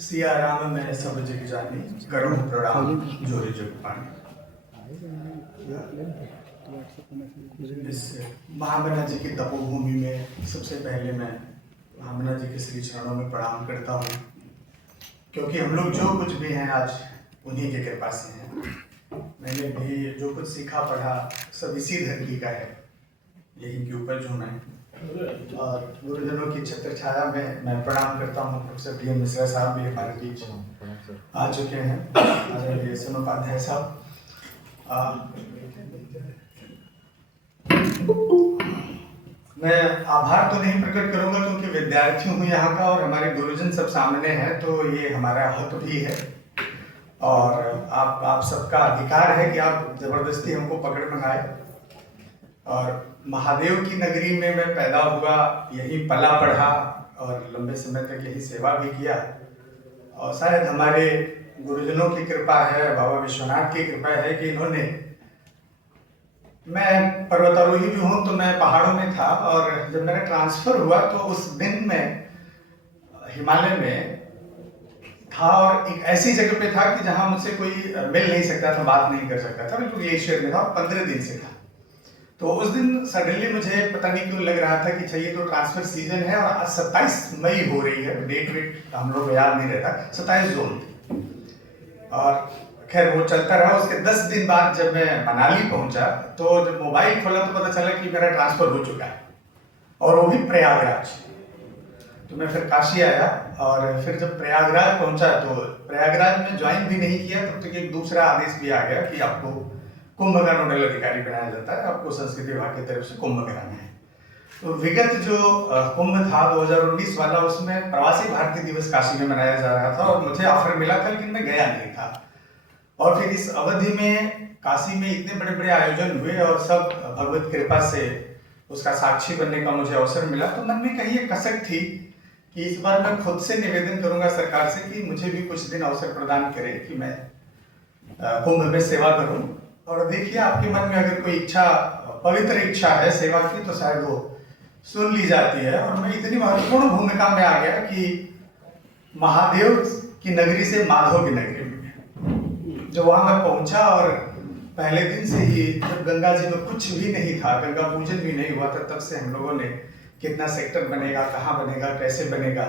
सिया राम में सब जग जानी, करूं प्रणाम जोरे जग पानी। इस महामना जी की तपोभूमि में सबसे पहले मैं महामना जी के श्री चरणों में प्रणाम करता हूँ, क्योंकि हम लोग जो कुछ भी हैं आज उन्हीं की कृपा से हैं। मैंने भी जो कुछ सीखा पढ़ा सब इसी धरती का है, यही की उपज हूँ मैं। और गुरुजनों की छत्र छाया में मैं प्रणाम करता हूँ। प्रोफेसर प्रियम मिश्रा साहब भी हमारे बीच आ चुके हैं, आचार्य सोनोपाध्याय साहब। मैं आभार तो नहीं प्रकट करूंगा क्योंकि विद्यार्थी हूँ यहाँ का और हमारे गुरुजन सब सामने हैं, तो ये हमारा हक भी है और आप सबका अधिकार है कि आप जबरदस्ती हमको पकड़ मंगाए। और महादेव की नगरी में मैं पैदा हुआ, यही पला पढ़ा और लंबे समय तक यही सेवा भी किया। और शायद हमारे गुरुजनों की कृपा है, बाबा विश्वनाथ की कृपा है कि इन्होंने, मैं पर्वतारोही भी हूँ तो मैं पहाड़ों में था और जब मेरा ट्रांसफर हुआ तो उस दिन मैं हिमालय में था और एक ऐसी जगह पे था कि जहाँ मुझसे कोई मिल नहीं सकता था, बात नहीं कर सकता था। बिल्कुल ग्लेशियर में था, 15 दिन से था। तो उस दिन सडनली मुझे पता नहीं क्यों लग रहा था कि चाहिए तो ट्रांसफर सीजन है और आज 27 मई हो रही है, डेट वेट हम लोग को याद नहीं रहता, 27 जून। और खैर वो चलता रहा। उसके 10 दिन बाद जब मैं मनाली पहुंचा तो जब मोबाइल खोला तो पता चला कि मेरा ट्रांसफर हो चुका है और वो भी प्रयागराज। तो मैं फिर काशी आया और फिर जब प्रयागराज पहुंचा तो प्रयागराज में ज्वाइन भी नहीं किया तब तक एक दूसरा आदेश भी आ गया कि आपको कुंभ का नोडल अधिकारी बनाया जाता है, आपको संस्कृति विभाग की तरफ से कुंभ कराना है। तो विगत जो कुंभ था 2019 वाला, उसमें प्रवासी भारतीय दिवस काशी में मनाया जा रहा था और मुझे ऑफर मिला था लेकिन मैं गया नहीं था। और फिर इस अवधि में काशी में इतने बड़े बड़े आयोजन हुए और सब भगवत कृपा से उसका साक्षी बनने का मुझे अवसर मिला। तो मन में कहीं एक कसक थी कि इस बार मैं खुद से निवेदन करूंगा सरकार से कि मुझे भी कुछ दिन अवसर प्रदान करे कि मैं कुंभ में सेवा करूं। और देखिए, आपके मन में अगर कोई इच्छा, पवित्र इच्छा है सेवा की, तो शायद वो सुन ली जाती है। और मैं इतनी महत्वपूर्ण भूमिका में आ गया कि महादेव की नगरी से माधव की नगरी में जो वहां मैं पहुंचा और पहले दिन से ही जब गंगा जी में कुछ भी नहीं था, गंगा पूजन भी नहीं हुआ था, तब से हम लोगों ने कितना सेक्टर बनेगा, कहाँ बनेगा, कैसे बनेगा,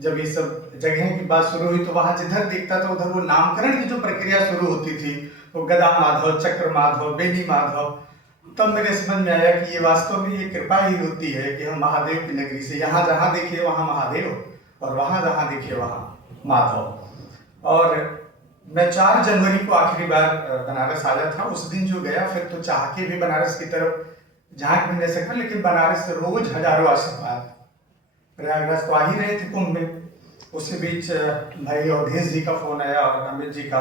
जब ये सब जगह की बात शुरू हुई तो वहां जिधर देखता था उधर वो नामकरण की जो प्रक्रिया शुरू होती थी, वो गदा माधव, चक्र माधव, बेनी माधव, तब मेरे समझ में आया कि ये वास्तव में ये कृपा ही होती है कि हम महादेव की नगरी से, यहाँ जहाँ देखिए वहाँ महादेव और वहाँ जहाँ देखिए वहाँ माधव। और मैं 4 जनवरी को आखिरी बार बनारस आया था। उस दिन जो गया फिर तो चाह के भी बनारस की तरफ झांक भी नहीं सका, लेकिन बनारस से रोज हजारों आशीर्वाद। प्रयागराज तो आ ही रहे थे कुंभ में, उसी बीच भाई अवधेश जी का फोन आया और अमित जी का।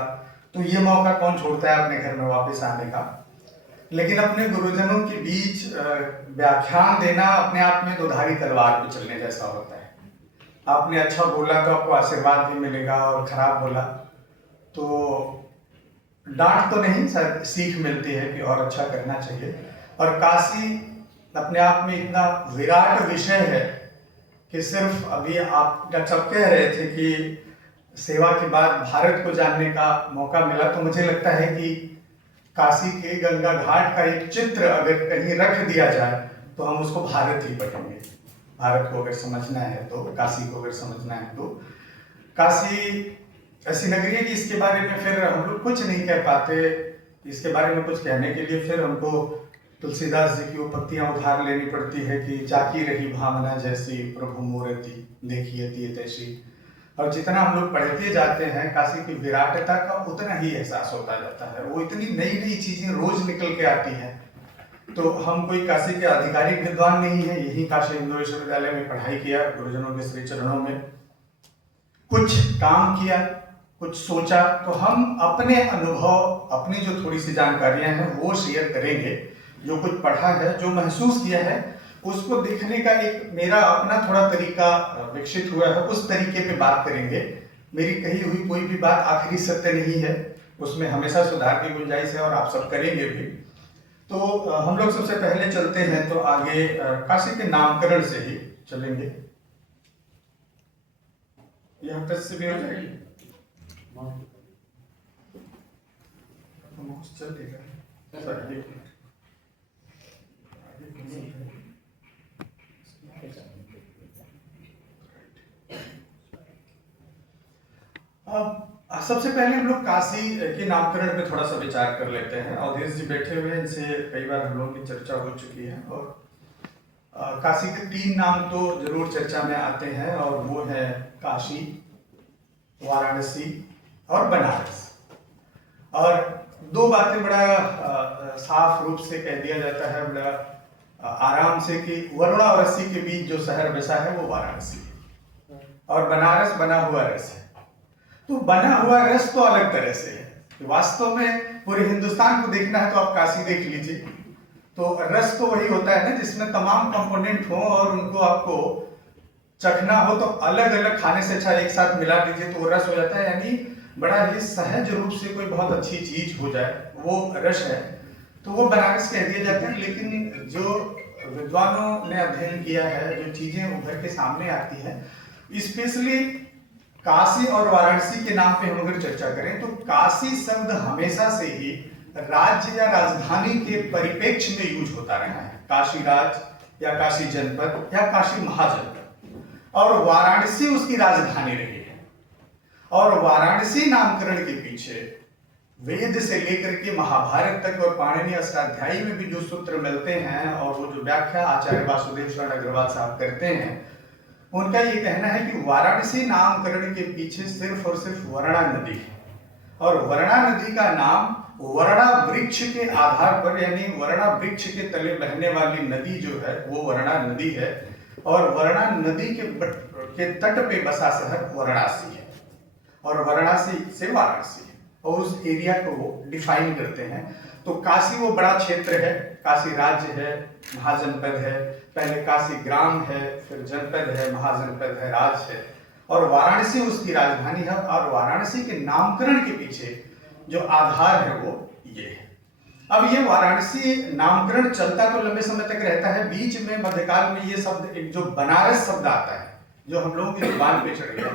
तो ये मौका कौन छोड़ता है अपने घर में वापस आने का। लेकिन अपने गुरुजनों के बीच व्याख्यान देना अपने आप में दुधारी तलवार पे चलने जैसा होता है। आपने अच्छा बोला तो आपको आशीर्वाद भी मिलेगा और खराब बोला तो डांट तो नहीं, शायद सीख मिलती है कि और अच्छा करना चाहिए। और काशी अपने आप में इतना विराट विषय है कि सिर्फ अभी आप जब कह रहे थे कि सेवा के बाद भारत को जानने का मौका मिला, तो मुझे लगता है कि काशी के गंगा घाट का एक चित्र अगर कहीं रख दिया जाए तो हम उसको भारत ही पढ़ेंगे। भारत को अगर समझना है तो, काशी को अगर समझना है तो, काशी ऐसी नगरी है कि इसके बारे में फिर हम लोग कुछ नहीं कह पाते। इसके बारे में कुछ कहने के लिए फिर हमको तुलसीदास जी की वो पत्तियां उधार लेनी पड़ती है कि जाकी रही भावना जैसी प्रभु मूर्ति देखिए ती तैसी। और जितना हम लोग पढ़ते जाते हैं काशी की विराटता का, उतना ही एहसास होता जाता है। वो इतनी नई नई चीजें रोज निकल के आती हैं। तो हम कोई काशी के आधिकारिक विद्वान नहीं है, यही काशी हिंदू विश्वविद्यालय में पढ़ाई किया, गुरुजनों के श्री चरणों में कुछ काम किया, कुछ सोचा। तो हम अपने अनुभव, अपनी जो थोड़ी सी जानकारियां हैं वो शेयर करेंगे। जो कुछ पढ़ा है, जो महसूस किया है, उसको देखने का एक मेरा अपना थोड़ा तरीका विकसित हुआ है, उस तरीके पे बात करेंगे। मेरी कही हुई कोई भी बात आखिरी सत्य नहीं है, उसमें हमेशा सुधार की गुंजाइश है और आप सब करेंगे भी। तो हम लोग सबसे पहले चलते हैं तो आगे काशी के नामकरण से ही चलेंगे। यहाँ पे से भी हो जाएगी, माउस चलेगा सर, एक मिनट। अब सबसे पहले हम लोग काशी के नामकरण पे थोड़ा सा विचार कर लेते हैं। अवधेश जी बैठे हुए हैं, इनसे कई बार हम लोगों की चर्चा हो चुकी है, और काशी के 3 नाम तो जरूर चर्चा में आते हैं, और वो है काशी, वाराणसी और बनारस। और 2 बातें बड़ा साफ रूप से कह दिया जाता है, बड़ा आराम से, कि वरुणा और रस्सी के बीच जो शहर बसा है वो वाराणसी है, और बनारस बना हुआ रस है। तो बना हुआ रस तो अलग तरह से है। वास्तव में पूरे हिंदुस्तान को देखना है तो आप काशी देख लीजिए, तो रस तो वही होता है ना जिसमें तमाम कंपोनेंट हो और उनको आपको चखना हो, तो अलग अलग खाने से अच्छा एक साथ मिला दीजिए तो वो रस हो जाता है। यानी बड़ा ही सहज रूप से कोई बहुत अच्छी चीज हो जाए वो रस है, तो वो बनारस कह दिया जाता है। लेकिन जो विद्वानों ने अध्ययन किया है, जो चीजें उभर के सामने आती है, स्पेशली काशी और वाराणसी के नाम पे हम अगर चर्चा करें तो काशी शब्द हमेशा से ही राज्य या राजधानी के परिप्रेक्ष्य में यूज होता रहा है। काशी राज्य या काशी जनपद या काशी महाजनपद, और वाराणसी उसकी राजधानी रही है। और वाराणसी नामकरण के पीछे वेद से लेकर के महाभारत तक और पाणिनि अष्टाध्यायी में भी जो सूत्र मिलते हैं, और वो जो व्याख्या आचार्य वासुदेव शरण अग्रवाल साहब करते हैं, उनका ये कहना है कि वाराणसी नामकरण के पीछे सिर्फ और सिर्फ वर्णा नदी है, और वर्णा नदी का नाम वर्णा वृक्ष के आधार पर, यानी वर्णा वृक्ष के तले बहने वाली नदी जो है वो वर्णा नदी है, और वर्णा नदी के तट पे बसा शहर वाराणसी है, और वाराणसी से वाराणसी है, और उस एरिया को वो डिफाइन करते हैं। तो काशी वो बड़ा क्षेत्र है, काशी राज्य है, महाजनपद है, पहले काशी ग्राम है, फिर जनपद है, महाजनपद है, राज्य है, और वाराणसी उसकी राजधानी है। और वाराणसी के नामकरण के पीछे जो आधार है वो ये है। अब ये वाराणसी नामकरण चलता तो लंबे समय तक रहता है, बीच में मध्यकाल में ये शब्द, एक जो बनारस शब्द आता है जो हम लोगों की जुबान पे चढ़ गया,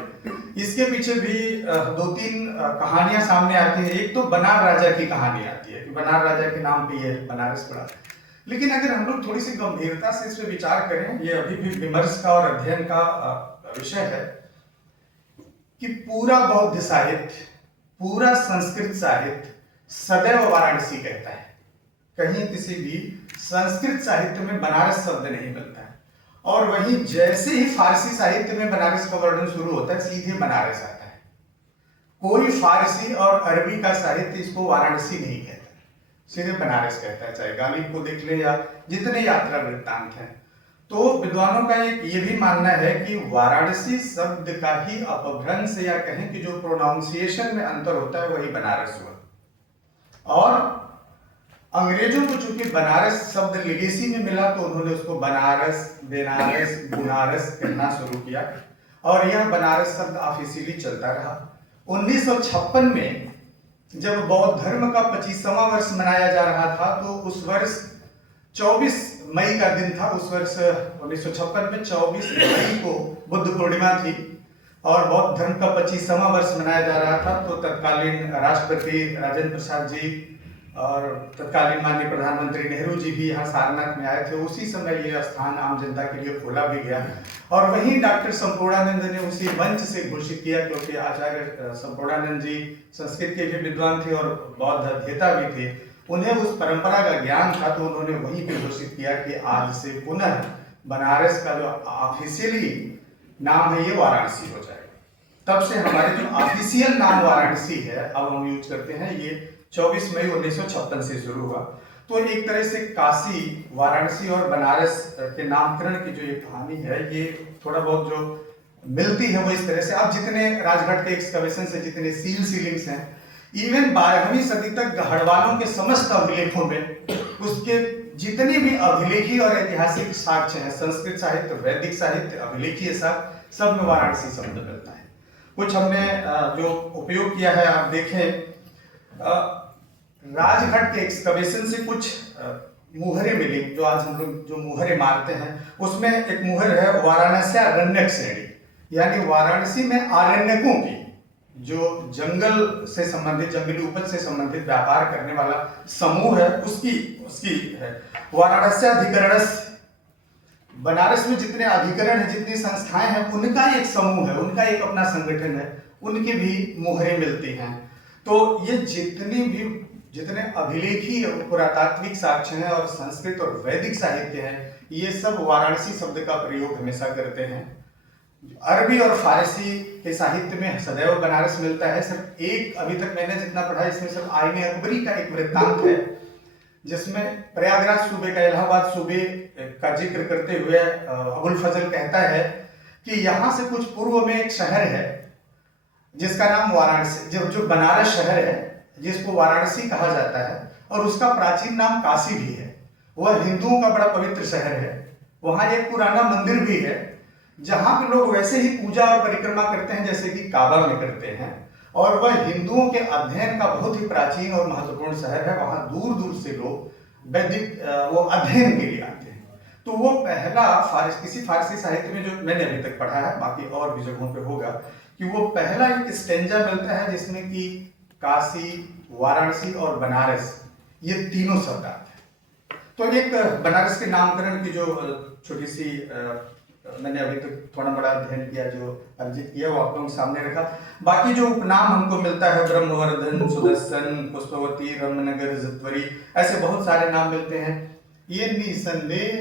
इसके पीछे भी 2-3 कहानियां सामने आती है। एक तो बनार राजा की कहानी आती है कि बनार राजा के नाम पे ये बनारस पड़ा। लेकिन अगर हम लोग थोड़ी सी गंभीरता से इस पे विचार करें, ये अभी भी विमर्श का और अध्ययन का विषय है कि पूरा बौद्ध साहित्य, पूरा संस्कृत साहित्य सदैव वाराणसी कहता है। कहीं किसी भी संस्कृत साहित्य में बनारस शब्द नहीं मिलता है, और वहीं जैसे ही फारसी साहित्य में बनारस का वर्णन शुरू होता है सीधे बनारस आता है। कोई फारसी और अरबी का साहित्य इसको वाराणसी नहीं कहता, सीधे बनारस कहता है। चाहे गालिब को देख ले या जितने यात्रा वृत्तांत हैं। तो विद्वानों का एक ये भी मानना है कि वाराणसी शब्द का ही अपभ्रंश, या कहें कि जो प्रोनाउंसिएशन में अंतर होता है वही बनारस हुआ। और अंग्रेजों को चूंकि बनारस शब्द लिगेसी में मिला तो उन्होंने उसको बनारस, बेनारस, बुनारस कहना शुरू किया, और यह बनारस शब्द ऑफिशियली चलता रहा। 1956 में जब बौद्ध धर्म का 25वां वर्ष मनाया जा रहा था, तो उस वर्ष 24 मई का दिन था। उस वर्ष 1956 में 24 मई को बुद्ध पूर्णिमा थी, और बौद्ध धर्म का 25वां वर्ष मनाया जा रहा था। तो तत्कालीन राष्ट्रपति राजेंद्र प्रसाद जी और तत्कालीन माननीय प्रधानमंत्री नेहरू जी भी यहाँ सारनाथ में आए थे। उसी समय ये स्थान आम जनता के लिए खोला भी गया, और वहीं डॉक्टर संपूर्णानंद ने उसी मंच से घोषित किया, क्योंकि आचार्य संपूर्णानंद जी संस्कृत के भी विद्वान थे और बौद्ध अध्येता भी थे, उन्हें उस परंपरा का ज्ञान था, तो उन्होंने वहीं पे घोषित किया कि आज से पुनः बनारस का जो ऑफिशियली नाम है ये वाराणसी हो जाएगा। तब से हमारे जो ऑफिशियल नाम वाराणसी है अब हम यूज करते हैं, ये 24 मई 1956 से शुरू हुआ। तो एक तरह से काशी, वाराणसी और बनारस के नामकरण की जो ये कहानी है, ये थोड़ा बहुत जो मिलती है वो इस तरह से। अब जितने राजघाट के एक्सकवेशन से जितने सील सीलिंग्स हैं, इवन 12वीं सदी तक गढ़वालों के समस्त अभिलेखों में उसके जितने भी अभिलेखी और ऐतिहासिक साक्ष्य हैं, संस्कृत साहित्य, वैदिक साहित्य, अभिलेखीय साक्ष्य, सब में वाराणसी शब्द मिलता है। कुछ हमने जो उपयोग किया है आप देखें, राजघाट के एक्सकवेशन से कुछ मुहरे मिली, जो आज हम लोग जो मुहरे मारते हैं, उसमें एक मुहर है वाराणसी रण्यक श्रेणी, यानी वाराणसी में आरण्यकों की, जो जंगल से संबंधित, जंगली उपज से संबंधित व्यापार करने वाला समूह है, उसकी उसकी है। वाराणस्याधिकरणस्य, बनारस में जितने अधिकरण है, जितनी संस्थाएं हैं, उनका एक समूह है, उनका एक अपना संगठन है, उनकी भी मोहरें मिलती हैं। तो ये जितने अभिलेखी पुरातात्विक साक्ष्य हैं और संस्कृत और वैदिक साहित्य हैं, ये सब वाराणसी शब्द का प्रयोग हमेशा करते हैं। अरबी और फारसी के साहित्य में सदैव बनारस मिलता है। सिर्फ एक, अभी तक मैंने जितना पढ़ा, इसमें सिर्फ आईने अकबरी का एक वृत्तांत है, जिसमें प्रयागराज सूबे का, इलाहाबाद सूबे का जिक्र करते हुए अबुल फजल कहता है कि यहाँ से कुछ पूर्व में एक शहर है जिसका नाम वाराणसी, जो बनारस शहर है जिसको वाराणसी कहा जाता है, और उसका प्राचीन नाम काशी भी है। वह हिंदुओं का बड़ा पवित्र शहर है। वहाँ एक पुराना मंदिर भी है जहाँ पे लोग वैसे ही पूजा और परिक्रमा करते हैं जैसे कि काबा में करते हैं, और वह हिंदुओं के अध्ययन का बहुत ही प्राचीन और महत्वपूर्ण शहर है। वहाँ दूर दूर से लोग वैदिक वो अध्ययन के लिए आते हैं। तो वो पहला किसी फारसी साहित्य में, जो मैंने अभी तक पढ़ा है, बाकी और भी जगहों पे होगा, कि वो पहला एक स्टेंजा मिलता है जिसमें कि काशी, वाराणसी और बनारस, ये तीनों शब्द आते हैं। तो एक बनारस के नामकरण की जो छोटी सी मैंने अभी तक थोड़ा बड़ा अध्ययन किया, जो अर्जित किया, वो आप लोगों के सामने रखा। बाकी जो उपनाम हमको मिलता है, ब्रह्मवर्धन, सुदर्शन, पुष्पवती, रमनगर, जतवरी, ऐसे बहुत सारे नाम मिलते हैं। ये निसंदेह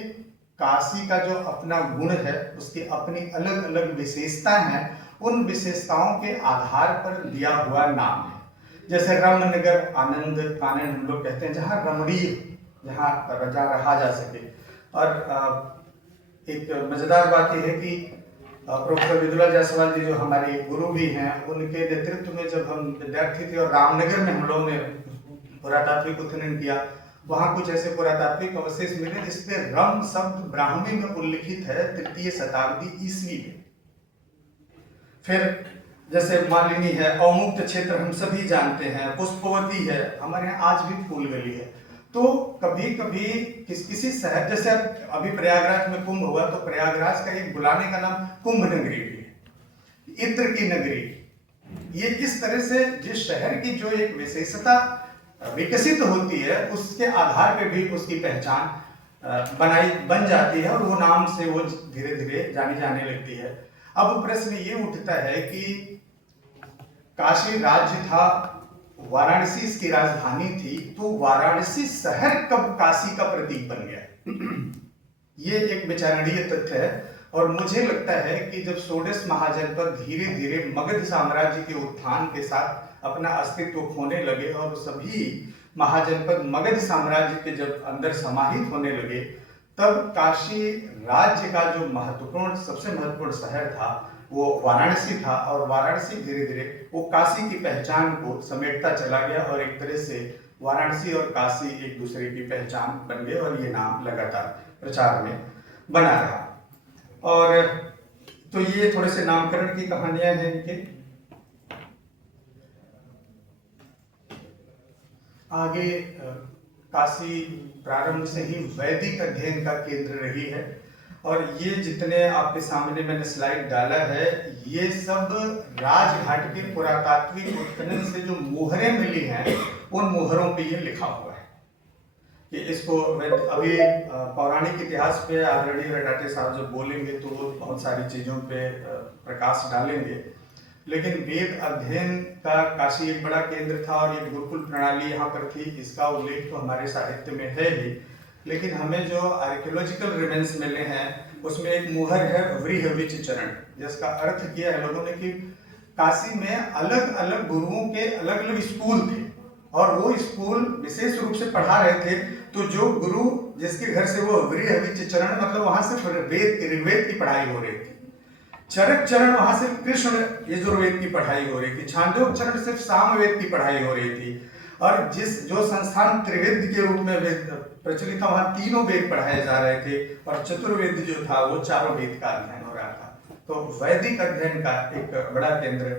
काशी का जो अपना गुण है, उसकी अपनी अलग अलग विशेषताएं हैं, उन विशेषताओं के आधार पर दिया हुआ नाम है। जैसे रमनगर, आनंद कानन हम लोग कहते हैं, जहाँ रमणीय, जहाँ रहा जा सके। और एक मजेदार बात यह है कि प्रोफेसर विदुला जायसवाल जी, जो हमारे गुरु भी हैं, उनके नेतृत्व में जब हम विद्यार्थी थे और रामनगर में हम लोगों ने पुरातात्विक उत्खनन किया, वहाँ कुछ ऐसे पुरातात्विक अवशेष मिले जिसमें रम शब्द ब्राह्मी में उल्लिखित है 3वीं शताब्दी ईस्वी में। फिर जैसे मालिनी है, अवमुक्त क्षेत्र हम सभी जानते हैं, पुष्पवती है, हमारे यहाँ आज भी फूल गली है। तो कभी कभी किसी शहर, जैसे अभी प्रयागराज में कुंभ हुआ, तो प्रयागराज का एक बुलाने का नाम कुंभ नगरी भी है, इत्र की नगरी। ये इस तरह से जिस शहर की जो एक विशेषता विकसित होती है, उसके आधार पे भी उसकी पहचान बन जाती है, और वो नाम से वो धीरे धीरे जानी जाने लगती है। अब प्रश्न ये उठता है कि काशी राज्य था, वाराणसी इसकी राजधानी थी, तो वाराणसी शहर कब काशी का प्रतीक बन गया? ये एक विचारणीय तथ्य है। और मुझे लगता है कि जब षोडश महाजनपद धीरे धीरे मगध साम्राज्य के उत्थान के साथ अपना अस्तित्व खोने लगे, और सभी महाजनपद मगध साम्राज्य के जब अंदर समाहित होने लगे, तब काशी राज्य का जो सबसे महत्वपूर्ण शहर था, वो वाराणसी था। और वाराणसी धीरे धीरे वो काशी की पहचान को समेटता चला गया, और एक तरह से वाराणसी और काशी एक दूसरे की पहचान बन गए, और ये नाम लगातार प्रचार में बना रहा। और तो ये थोड़े से नामकरण की कहानियां हैं इनके। आगे काशी प्रारंभ से ही वैदिक अध्ययन का केंद्र रही है, और ये जितने आपके सामने मैंने स्लाइड डाला है, ये सब राजघाट के पुरातात्विक उत्खनन से जो मोहरें मिली हैं, उन मोहरों पे ये लिखा हुआ है कि इसको अभी पौराणिक इतिहास पे आदरणीय रटाटे साहब जब बोलेंगे तो वो बहुत सारी चीज़ों पे प्रकाश डालेंगे। लेकिन वेद अध्ययन का काशी एक बड़ा केंद्र था, और एक गुरुकुल प्रणाली यहाँ पर थी, इसका उल्लेख तो हमारे साहित्य में है ही। लेकिन हमें जो आर्कियोलॉजिकल रिमेन्स मिले हैं, उसमें एक मुहर है व्रीहविच चरण, जिसका अर्थ किया है लोगों ने कि काशी में अलग अलग गुरुओं के अलग अलग स्कूल थे, और वो स्कूल विशेष रूप से पढ़ा रहे थे। तो जो गुरु जिसके घर से वो व्रीहविच चरण, मतलब वहां सिर्फ ऋग्वेद की पढ़ाई हो रही थी, चरक चरण वहां सिर्फ कृष्ण यजुर्वेद की पढ़ाई हो रही थी, छांदोग चरण सिर्फ सामवेद की पढ़ाई हो रही थी, और जो संस्थान त्रिवेद के रूप में प्रचलित था, वहां तीनों वेद पढ़ाए जा रहे थे, और चतुर्वेद जो था वो चारों वेद का अध्ययन हो रहा था। तो वैदिक अध्ययन का एक बड़ा केंद्र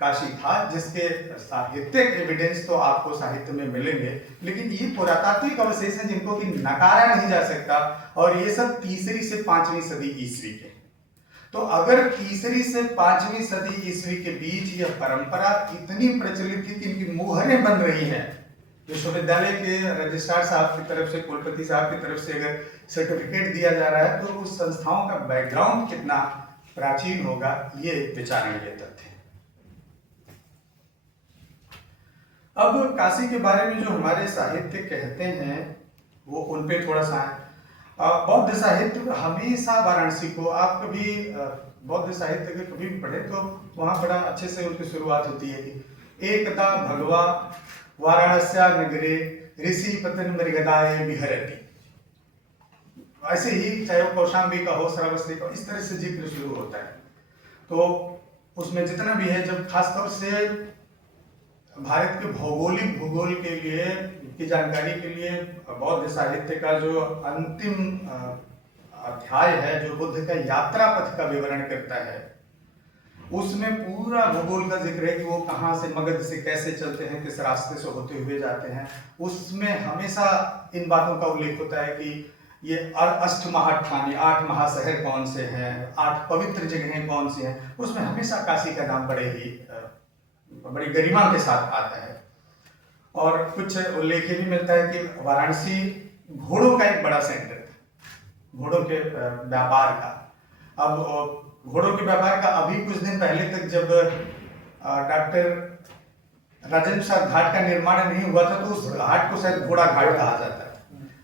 काशी था, जिसके साहित्यिक एविडेंस तो आपको साहित्य में मिलेंगे, लेकिन ये पुरातात्विक अवशेष हैं जिनको कि नकारा नहीं जा सकता, और ये सब 3री से 5वीं सदी ईस्वी के। तो अगर तीसरी से 5वीं सदी ईस्वी के बीच यह परंपरा इतनी प्रचलित थी कि इनकी मुहरें बन रही हैं, विश्वविद्यालय के रजिस्ट्रार साहब की तरफ से, कुलपति साहब की तरफ से अगर सर्टिफिकेट दिया जा रहा है, तो उस संस्थाओं का बैकग्राउंड कितना प्राचीन होगा, ये विचारणीय तथ्य है। अब काशी के बारे में जो हमारे साहित्य कहते हैं वो उन पे थोड़ा सा है। बौद्ध साहित्य हमेशा वाराणसी को, आप कभी बौद्ध साहित्य के कभी भी पढ़े तो वहाँ बड़ा अच्छे से उनकी शुरुआत होती है कि एकदा भगवा वाराणस्या नगरे ऋषि पतन मृगदाय विहरति। ऐसे ही चाहे वो कौशाम्बी का हो, श्रावस्ती का, इस तरह से जिक्र शुरू होता है। तो उसमें जितना भी है, जब खासतौर से भारत के भौगोलिक भूगोल के लिए की जानकारी के लिए बौद्ध साहित्य का जो अंतिम अध्याय है, जो बुद्ध का यात्रा पथ का विवरण करता है, उसमें पूरा भूगोल का जिक्र है कि वो कहाँ से, मगध से कैसे चलते हैं, किस रास्ते से होते हुए जाते हैं। उसमें हमेशा इन बातों का उल्लेख होता है कि ये अष्टमहाठानी, 8 महाशहर कौन से हैं, 8 पवित्र जगहें कौन सी हैं। उसमें हमेशा काशी का नाम बड़ी गरिमा के साथ आता है। और कुछ उल्लेख भी मिलता है कि वाराणसी घोड़ों का एक बड़ा सेंटर था, घोड़ों के व्यापार का। अब घोड़ों के व्यापार का अभी कुछ दिन पहले तक जब डॉक्टर राजेंद्र प्रसाद घाट का निर्माण नहीं हुआ था, तो उस घाट को शायद घोड़ा घाट कहा जाता है।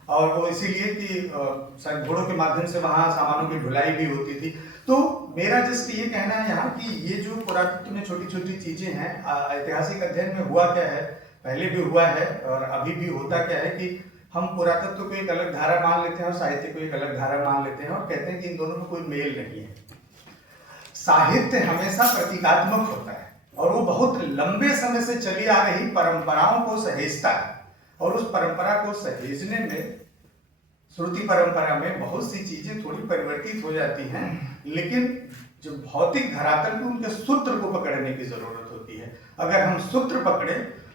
और वो इसीलिए कि शायद घोड़ों के माध्यम से वहाँ सामानों की ढुलाई भी होती थी। तो मेरा जस्ट ये कहना है यहाँ कि ये जो पुरातत्व में छोटी छोटी चीजें हैं, ऐतिहासिक अध्ययन में हुआ क्या है, पहले भी हुआ है और अभी भी होता क्या है कि हम पुरातत्व को एक अलग धारा मान लेते हैं और साहित्य को एक अलग धारा मान लेते हैं और कहते हैं कि इन दोनों में कोई मेल नहीं है। साहित्य हमेशा प्रतीकात्मक होता है और वो बहुत लंबे समय से चली आ रही परंपराओं को सहेजता है, और उस परंपरा को सहेजने में, श्रुति परंपरा में बहुत सी चीजें थोड़ी परिवर्तित हो जाती हैं, लेकिन जो भौतिक धरातल पे उनके सूत्र को पकड़ने की जरूरत होती है। अगर हम सूत्र पकड़े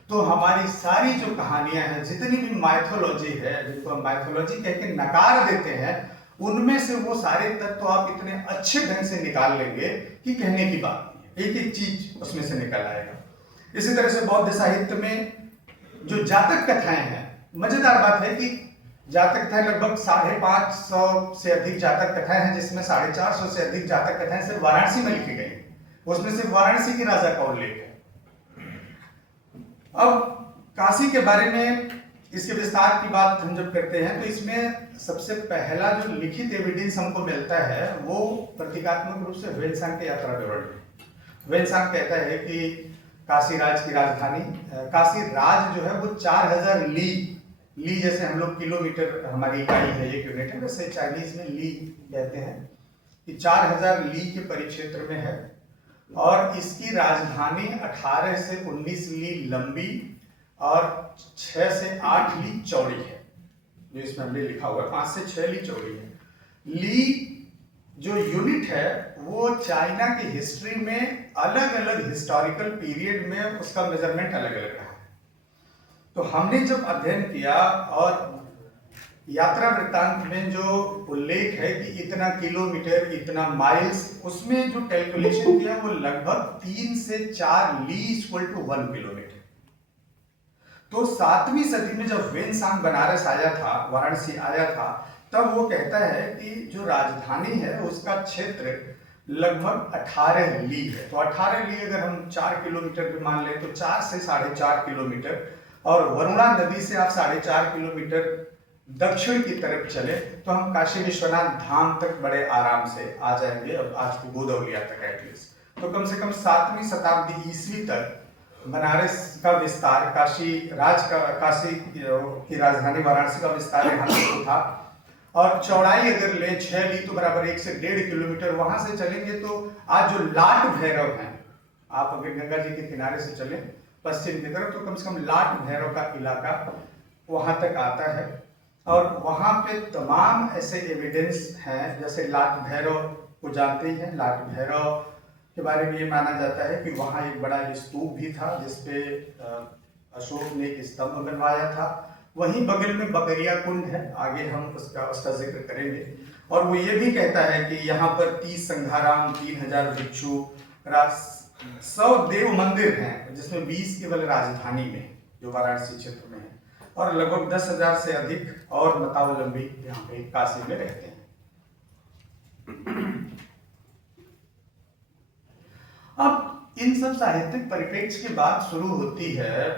तो हमारी सारी जो कहानियां हैं, जितनी भी माइथोलॉजी है, जिनको हम माइथोलॉजी कह के नकार देते हैं, उनमें से वो सारे तत्व आप इतने अच्छे ढंग से निकाल लेंगे कि कहने की बात नहीं है, एक एक चीज उसमें से निकल आएगा। इसी तरह से बौद्ध साहित्य में जो जातक कथाएं हैं, मजेदार बात है कि जातक कथाएं लगभग 550 से अधिक जातक कथाएं हैं, जिसमें 450 से अधिक जातक कथाएं सिर्फ वाराणसी में लिखी गई। उसमें सिर्फ वाराणसी के राजा का उल्लेख है। अब काशी के बारे में इसके विस्तार की बात हम जब करते हैं, तो इसमें सबसे पहला जो लिखित एविडेंस हमको मिलता है वो प्रतीकात्मक रूप से ह्वेनसांग के यात्रा विवरण में। ह्वेनसांग कहता है कि काशी राज की राजधानी, काशी राज जो है वो 4000 ली जैसे हम लोग किलोमीटर हमारी इकाई है, एक यूनिट है, वैसे चाइनीज में ली कहते हैं, कि 4000 ली के परिक्षेत्र में है और इसकी राजधानी 18 से 19 ली लंबी और 6 से 8 ली चौड़ी है, जो इसमें हमने लिखा हुआ है, 5 से 6 ली चौड़ी है। ली जो यूनिट है वो चाइना की हिस्ट्री में अलग अलग हिस्टोरिकल पीरियड में उसका मेजरमेंट अलग अलग रहा है। तो हमने जब अध्ययन किया और यात्रा वृत्तांत में जो उल्लेख है कि इतना किलोमीटर, इतना माइल्स, उसमें जो कैलकुलेशन किया वो लगभग 3 से 4 ली इक्वल टू 1 किलोमीटर। तो 7वीं सदी में जब ह्वेनसांग बनारस आया था, वाराणसी आया था, तब वो कहता है कि जो राजधानी है उसका क्षेत्र लगभग 18 ली है। तो 18 ली अगर हम 4 किलोमीटर पे मान लें तो 4 से 4.5 किलोमीटर, और वरुणा नदी से आप 4.5 किलोमीटर दक्षिण की तरफ चले तो हम काशी विश्वनाथ धाम तक बड़े आराम से आ जाएंगे, अब आज की गोदौलिया तक एटलीस्ट। तो कम से कम 7वीं शताब्दी ईस्वी तक बनारस का विस्तार, काशी की राजधानी वाराणसी का विस्तार यहाँ तक था। और चौड़ाई अगर ले 6 ली तो बराबर 1 से 1.5 किलोमीटर। वहां से चलेंगे तो आज जो लाट भैरव है, आप अगर गंगा जी के किनारे से चलें पश्चिम की तरफ, तो कम से कम लाट भैरव का इलाका वहां तक आता है। और वहां पे तमाम ऐसे एविडेंस हैं, जैसे लाट भैरव को जानते ही हैं। लाट भैरव के बारे में ये माना जाता है कि वहाँ एक बड़ा स्तूप भी था जिसपे अशोक ने एक स्तंभ बनवाया था। वहीं बगल में बकरिया कुंड है, आगे हम उसका जिक्र करेंगे। और वो ये भी कहता है कि यहाँ पर 30 संघाराम, 3000 भिक्षु, 100 देव मंदिर हैं, जिसमें 20 केवल राजधानी में जो वाराणसी क्षेत्र में है, और लगभग 10,000 से अधिक और मतावलंबी यहाँ पे काशी में रहते हैं। अब इन सब साहित्यिक परिप्रेक्ष्य की बात शुरू होती है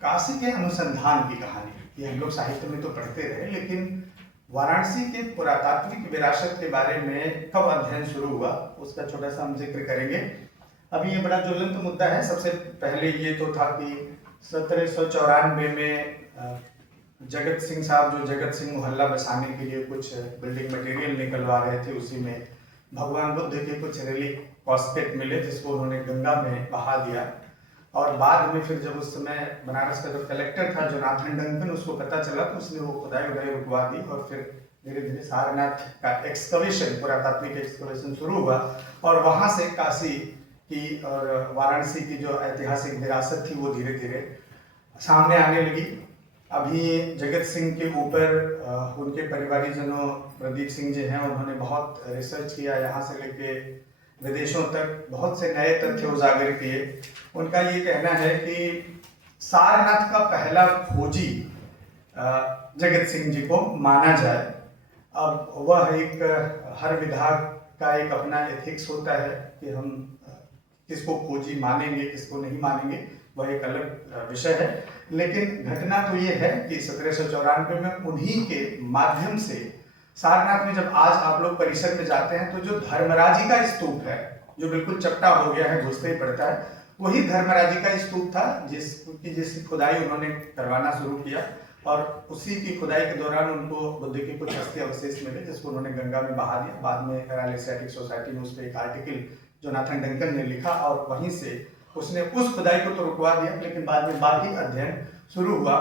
काशी के अनुसंधान की कहानी। ये हम लोग साहित्य में तो पढ़ते रहे, लेकिन वाराणसी के पुरातात्विक विरासत के बारे में कब अध्ययन शुरू हुआ उसका छोटा सा हम जिक्र करेंगे। अभी ये बड़ा ज्वलंत मुद्दा है। सबसे पहले ये तो था कि 1794 में जगत सिंह साहब, जो जगत सिंह मोहल्ला बसाने के लिए कुछ बिल्डिंग मटेरियल निकलवा रहे थे, उसी में भगवान बुद्ध के कुछ रिलीक कॉस्पेट मिले, जिसको उन्होंने गंगा में बहा दिया। और बाद में फिर जब उस समय बनारस का जो कलेक्टर था जोनाथन डंकन, उसको पता चला तो उसने वो खुदाई उदाई रुकवा दी, और फिर धीरे धीरे सारनाथ का एक्सकवेशन, पुरातात्विक एक्सकवेशन शुरू हुआ, और वहाँ से काशी की और वाराणसी की जो ऐतिहासिक विरासत थी वो धीरे धीरे सामने आने लगी। अभी जगत सिंह के ऊपर उनके परिवारीजनों प्रदीप सिंह जी हैं, उन्होंने बहुत रिसर्च किया, यहाँ से लेके विदेशों तक बहुत से नए तथ्य उजागर किए। उनका ये कहना है कि सारनाथ का पहला खोजी जगत सिंह जी को माना जाए। अब वह एक हर विभाग का एक अपना एथिक्स होता है कि हम किसको खोजी मानेंगे, किसको नहीं मानेंगे, वह एक अलग विषय है। लेकिन घटना तो ये है कि 1794 में उन्हीं के माध्यम से सारनाथ में जब आज आप लोग परिसर में जाते हैं तो जो धर्मराजी का स्तूप है, जो बिल्कुल चपटा हो गया है, घुसते ही पड़ता है, वही धर्मराजी का स्तूप था जिसकी खुदाई उन्होंने करवाना शुरू किया। और उसी की खुदाई के दौरान उनको बुद्ध के कुछ अस्थि अवशेष मिले, जिसको उन्होंने गंगा में बहा दिया। बाद में रॉयल एशियाटिक सोसाइटी में उस पर एक आर्टिकल जोनाथन डंकन ने लिखा, और वहीं से उसने उस खुदाई को तो रुकवा दिया, लेकिन बाद में बाकी अध्ययन शुरू हुआ।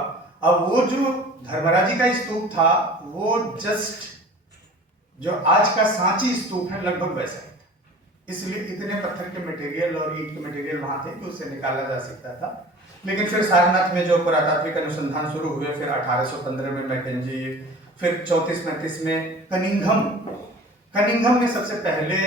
अब वो जो धर्मराजी का स्तूप था, वो जस्ट जो आज का सांची स्तूप है लगभग वैसा ही था। इसलिए इतने पत्थर के मटेरियल और ईंट के मटेरियल वहां थे कि उसे निकाला जा सकता था। लेकिन फिर सारनाथ में जो पुरातात्विक अनुसंधान शुरू हुए, फिर 1815 में मैकेंजी, फिर 34-35 में कनिंघम ने सबसे पहले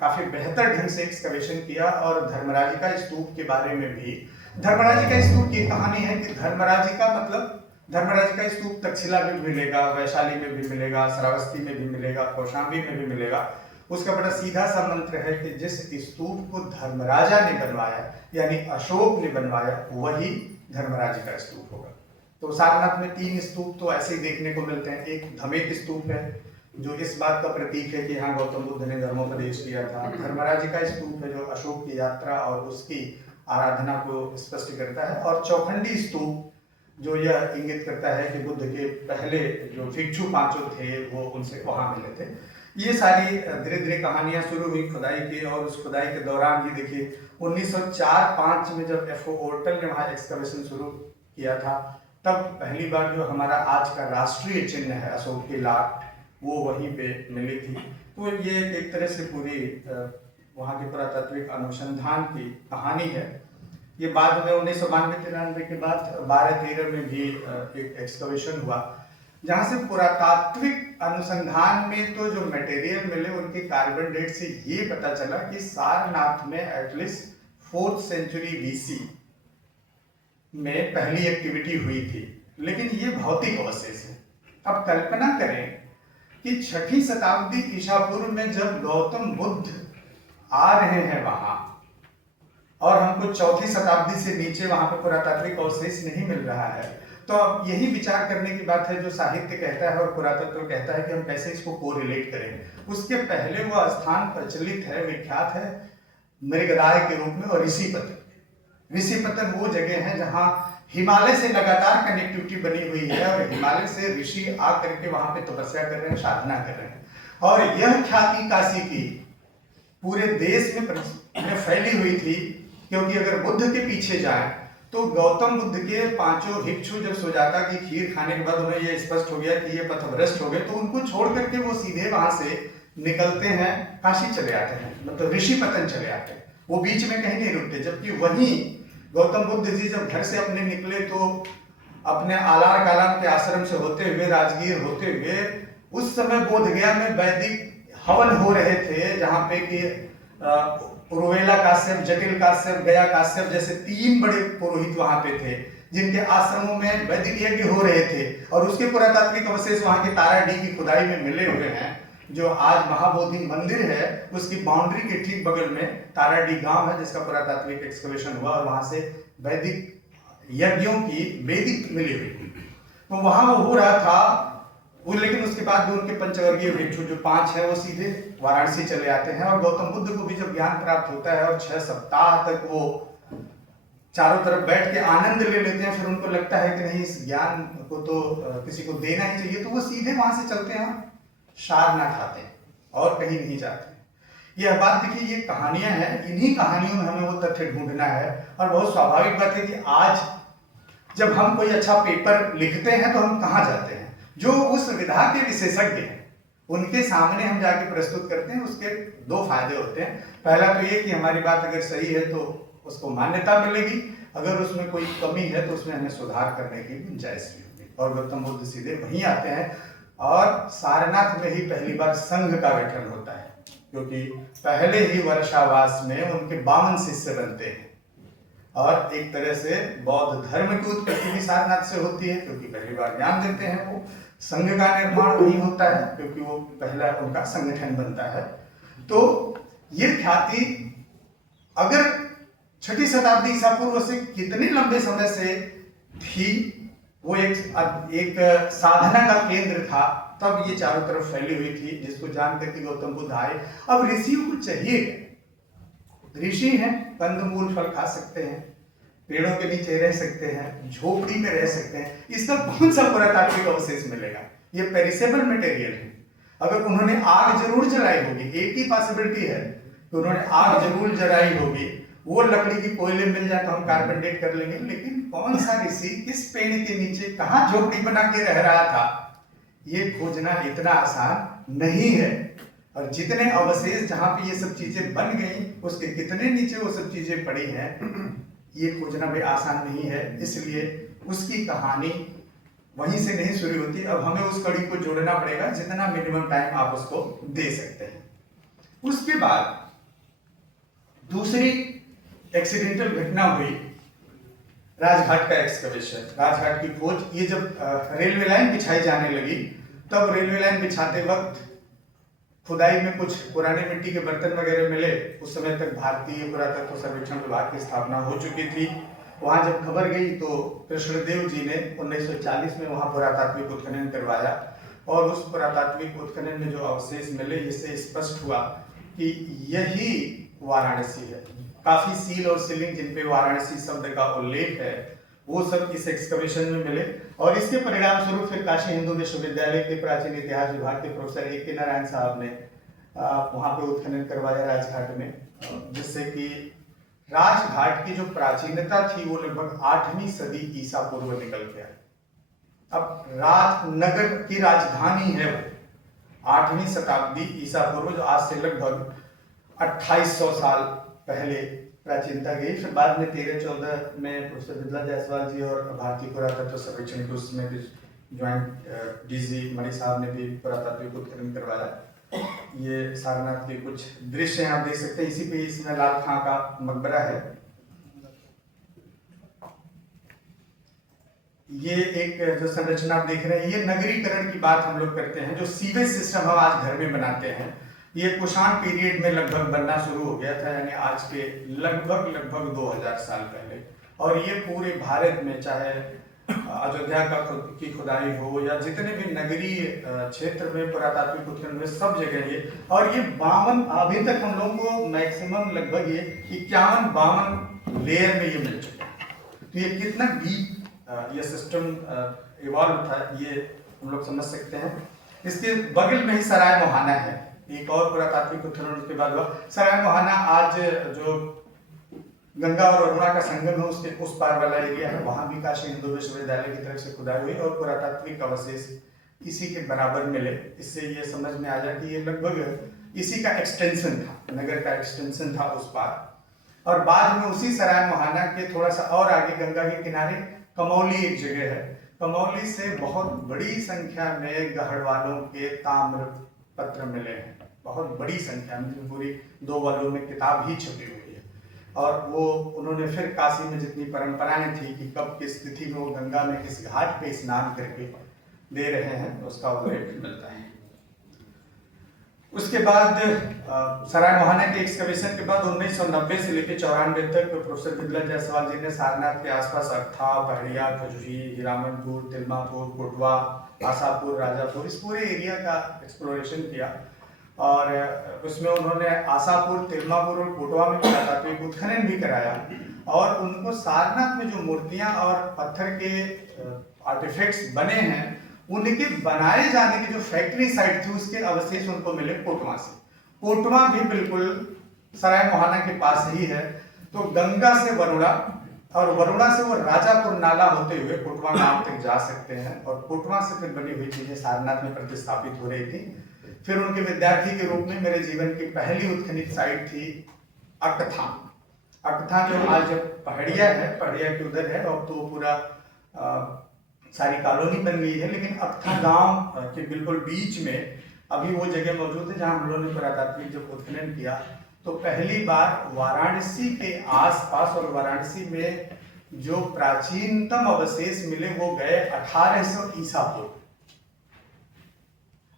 काफी बेहतर ढंग से एक्सकवेशन किया, और धर्मराजी का स्तूप के बारे में भी। धर्मराजी का स्तूप की कहानी है कि धर्मराजी का मतलब, धर्मराजी का स्तूप तक्षशिला में भी मिलेगा, वैशाली में भी मिलेगा, श्रावस्ती में भी मिलेगा, कौशाम्बी में भी मिलेगा। उसका बड़ा सीधा सा मंत्र है कि जिस स्तूप को धर्मराजा ने बनवाया, यानी अशोक ने बनवाया, वही धर्मराजी का स्तूप होगा। तो सारनाथ में 3 स्तूप तो ऐसे ही देखने को मिलते हैं। एक धमेक स्तूप है, जो इस बात का प्रतीक है कि यहाँ गौतम बुद्ध ने धर्मोपदेश किया था। धर्मराजी का स्तूप है जो अशोक की यात्रा और उसकी आराधना को स्पष्ट करता है। और चौखंडी स्तूप जो यह इंगित करता है कि बुद्ध के पहले जो भिक्षु 5 थे वो उनसे वहां मिले थे। ये सारी धीरे धीरे कहानियां शुरू हुई खुदाई की, और उस खुदाई के दौरान ये देखिए 1904-05 में जब एफ.ओ. ओर्टल ने वहाँ एक्सकवेशन शुरू किया था, तब पहली बार जो हमारा आज का राष्ट्रीय चिन्ह है अशोक की लाट, वो वहीं पे मिली थी। तो ये एक तरह से पूरी वहाँ के पुरातात्विक अनुसंधान की कहानी है। ये बाद में 1992-93 के बाद 12-13 में भी एक एक्सकवेशन हुआ, जहाँ से पुरातात्विक अनुसंधान में तो जो मटेरियल मिले उनके कार्बन डेट से ये पता चला कि सारनाथ में एटलीस्ट 4th सेंचुरी BC में पहली एक्टिविटी हुई थी। लेकिन ये भौतिक अवशेष है। अब कल्पना करें कि 6ठी शताब्दी ईसा पूर्व में जब गौतम बुद्ध आ रहे हैं वहां, और हमको 4ठी शताब्दी से नीचे वहां पर पुरातात्विक अवशेष नहीं मिल रहा है, तो अब यही विचार करने की बात है जो साहित्य कहता है और पुरातत्व कहता है कि हम कैसे इसको कोरिलेट करें। उसके पहले वह स्थान प्रचलित है, विख्यात है मृगराय के रूप में, और ऋषिपतन वो जगह है जहां हिमालय से लगातार कनेक्टिविटी बनी हुई है, और हिमालय से ऋषि आकर के वहां पे तपस्या कर रहे हैं, साधना कर रहे हैं। और यह ख्याति काशी की पूरे देश में फैली हुई थी, क्योंकि अगर बुद्ध के पीछे जाए तो गौतम बुद्ध के 5 भिक्षु जब सुजाता की खीर खाने के बाद उन्हें यह स्पष्ट हो गया कि ये पथभ्रष्ट हो गए, तो उनको छोड़ करके वो सीधे वहां से निकलते हैं, काशी चले आते हैं, मतलब ऋषिपतन चले आते हैं, वो बीच में कहीं नहीं रुकते। जबकि वहीं गौतम बुद्ध जी जब घर से अपने निकले तो अपने आलार कालाम के आश्रम से होते हुए, राजगीर होते हुए उस समय बोधगया में वैदिक हवन हो रहे थे, जहां पे कि उर्वेला काश्यप, जटिल काश्यप, गया काश्यप जैसे 3 बड़े पुरोहित वहां पे थे, जिनके आश्रमों में वैदिक यज्ञ हो रहे थे। और उसके पुरातात्विक अवशेष वहां के ताराडीह की खुदाई में मिले हुए हैं। जो आज महाबोधि मंदिर है, उसकी बाउंड्री के ठीक बगल में ताराडीह गांव है, जिसका पुरातात्विक एक्सकवेशन हुआ और वहां से वैदिक यज्ञों की वेदिक मिली हुई। तो वहां वो हो रहा था वो, लेकिन उसके बाद भी उनके पंचवर्गीय भिक्षु जो 5 है वो सीधे वाराणसी चले आते हैं। और गौतम बुद्ध को भी जब ज्ञान प्राप्त होता है और 6 सप्ताह तक वो चारों तरफ बैठ के आनंद ले लेते हैं, फिर उनको लगता है कि नहीं, इस ज्ञान को तो किसी को देना ही चाहिए, तो वो सीधे वहां से चलते हैं, सारनाथ आते हैं और कहीं नहीं जाते। यह बात देखिए, ये कहानियां हैं, इन्हीं कहानियों में हमें वो तथ्य ढूंढना है। और बहुत स्वाभाविक बात है कि आज जब हम कोई अच्छा पेपर लिखते हैं तो हम कहाँ जाते हैं? जो उस विधा के विशेषज्ञ हैं उनके सामने हम जाके प्रस्तुत करते हैं। उसके 2 फायदे होते हैं। पहला तो ये कि हमारी बात अगर सही है तो उसको मान्यता मिलेगी, अगर उसमें कोई कमी है तो उसमें हमें सुधार करने की गुंजाइश भी होगी। और गौतम बुद्ध सीधे वहीं आते हैं और सारनाथ में ही पहली बार संघ का गठन होता है, क्योंकि पहले ही वर्षावास में उनके 52 शिष्य बनते हैं। और एक तरह से बौद्ध धर्म की उत्पत्ति भी सारनाथ से होती है, क्योंकि पहली बार ज्ञान देते हैं वो। संघ का निर्माण वही होता है, क्योंकि वो पहला उनका संगठन बनता है। तो ये ख्याति अगर 6ठी शताब्दी ईसा पूर्व से कितने लंबे समय से थी, वो एक साधना का केंद्र था, तब ये चारों तरफ फैली हुई थी, जिसको जान करके गौतम बुद्ध आए। अब ऋषियों को चाहिए, ऋषि हैं, कंदमूल फल खा सकते हैं, पेड़ों के नीचे रह सकते हैं, झोपड़ी में रह सकते हैं, इसका कौन सा पुरातात्विक अवशेष मिलेगा? ये पेरिसेबल मटेरियल है। अगर उन्होंने आग जरूर जलाई होगी, एक ही पॉसिबिलिटी है कि उन्होंने आग जरूर जलाई होगी, वो लकड़ी की कोयले मिल जाए तो हम कार्बन डेट कर लेंगे। लेकिन कौन सा ऋषि किस पेड़ के नीचे कहाँ झोपड़ी बना के रह रहा था, ये खोजना इतना आसान नहीं है। और जितने अवशेष जहां पे ये सब चीजें बन गई, उसके कितने नीचे वो सब चीजें पड़ी हैं, ये खोजना भी आसान नहीं है। इसलिए उसकी कहानी वहीं से नहीं शुरू होती। अब हमें उस कड़ी को जोड़ना पड़ेगा, जितना मिनिमम टाइम आप उसको दे सकते हैं। उसके बाद दूसरी एक्सीडेंटल घटना हुई, राजघाट का एक्सकवेशन, राजघाट की खोज। ये जब रेलवे लाइन बिछाई जाने लगी, तब रेलवे लाइन बिछाते वक्त खुदाई में कुछ पुराने मिट्टी के बर्तन वगैरह मिले। उस समय तक भारतीय पुरातत्व सर्वेक्षण विभाग की स्थापना हो चुकी थी। वहां जब खबर गई तो कृष्णदेव जी ने 1940 में वहां पुरातात्विक उत्खनन करवाया, और उस पुरातात्विक उत्खनन में जो अवशेष मिले, इससे स्पष्ट हुआ कि यही वाराणसी है। काफी सील और सीलिंग जिन पे वाराणसी शब्द का उल्लेख है, वो सब इस एक्सकवेशन में मिले। और इसके परिणाम स्वरूप फिर काशी हिंदू विश्वविद्यालय के प्राचीन इतिहास विभाग के प्रोफेसर A.K. नारायण साहब ने वहां पे उत्खनन करवाया राजघाट में, जिससे कि राजघाट की जो प्राचीनता थी वो लगभग 8वीं सदी ईसा पूर्व निकल के आई। अब राजनगर की राजधानी है वो 8वीं शताब्दी ईसा पूर्व, जो आज से लगभग 2800 साल पहले प्राचीनता गई। फिर बाद में 1314 में प्रोफेसर बिरला जायसवाल जी और भारतीय पुरातत्व सर्वेक्षण के उसमें भी ज्वाइंट डीजी मणि साहब ने भी पुरातात्विक उत्खनन करवाया। ये सारनाथ के कुछ दृश्य आप देख सकते हैं। इसी पे इसमें लाल खां का मकबरा है। ये एक जो संरचना आप देख रहे हैं, ये नगरीकरण की बात हम लोग करते हैं। जो सीवेज सिस्टम हम आज घर में बनाते हैं, ये कुषाण पीरियड में लगभग बनना शुरू हो गया था, यानी आज के लगभग 2000 साल पहले। और ये पूरे भारत में, चाहे अयोध्या की खुदाई हो या जितने भी नगरीय क्षेत्र में पुरातात्विक उत्खनन हुए, सब जगह ये। और ये 52 अभी तक हम लोगों को मैक्सिमम लगभग ये 51-52 लेयर में ये मिल चुका है। तो ये कितना डीप ये सिस्टम इवॉल्व था, ये हम लोग समझ सकते हैं। इसके बगल में ही सराय मोहाना है, एक और पुरातात्विक उत्खनन उसके बाद हुआ। सराय मोहाना आज जो गंगा और अरुणा का संगम है, उसके उस पार वाला एरिया है। वहां भी काशी हिंदू विश्वविद्यालय की तरफ से खुदाई हुई और पुरातात्विक अवशेष इसी के बराबर मिले। इससे ये समझ में आ जाए कि ये लगभग इसी का एक्सटेंशन था, नगर का एक्सटेंशन था उस पार। और बाद में उसी सराय मोहाना के थोड़ा सा और आगे गंगा के किनारे कमौली एक जगह है, कमौली से बहुत बड़ी संख्या में गढ़वालों के ताम्र पत्र मिले हैं, बहुत बड़ी संख्या में, जो पूरी 2 वालों में किताब ही छपी हुई है। और वो उन्होंने फिर काशी में जितनी परंपराएं थी कि कब किस तिथि में वो गंगा में किस घाट पे स्नान करके दे रहे हैं, उसका उल्लेख मिलता है। उसके बाद सराय मोहाना के एक्सकवेशन के बाद 1990 से लेकर 94 तक प्रोफेसर बिरला जायसवाल जी ने सारनाथ के आसपास अक्था, पहड़िया, खजुही, हिरामनपुर, तिलमापुर, कोटवा, आसापुर, राजापुर, इस पूरे एरिया का एक्सप्लोरेशन किया। और उसमें उन्होंने आसापुर, तिलमापुर और कोटवा में पुरातात्विक उत्खनन भी कराया। और उनको सारनाथ में जो मूर्तियां और पत्थर के आर्टिफैक्ट्स बने हैं, उनके बनाए जाने की जो फैक्ट्री साइट थी, उसके अवशेष उनको मिले कोटवा से। कोटवा भी बिल्कुल सराय मोहाना के पास ही है। तो गंगा से वरुणा और वरुणा से वो राजापुर नाला होते हुए कोटवा गांव तक जा सकते हैं। और कोटवा से फिर बनी हुई चीजें सारनाथ में प्रतिस्थापित हो रही थी। फिर उनके विद्यार्थी के रूप में मेरे जीवन की पहली उत्खनित साइट थी अक्था। अक्था जो आज पहाड़िया है, पहाड़िया के उधर है, और तो पूरा सारी कॉलोनी बन गई है। लेकिन अक्था गांव के बिल्कुल बीच में अभी वो जगह मौजूद है जहां हम लोगों ने पुरातात्विक जब उत्खनन किया, तो पहली बार वाराणसी के आसपास और वाराणसी में जो प्राचीनतम अवशेष मिले वो गए 1800 ईसा पूर्व।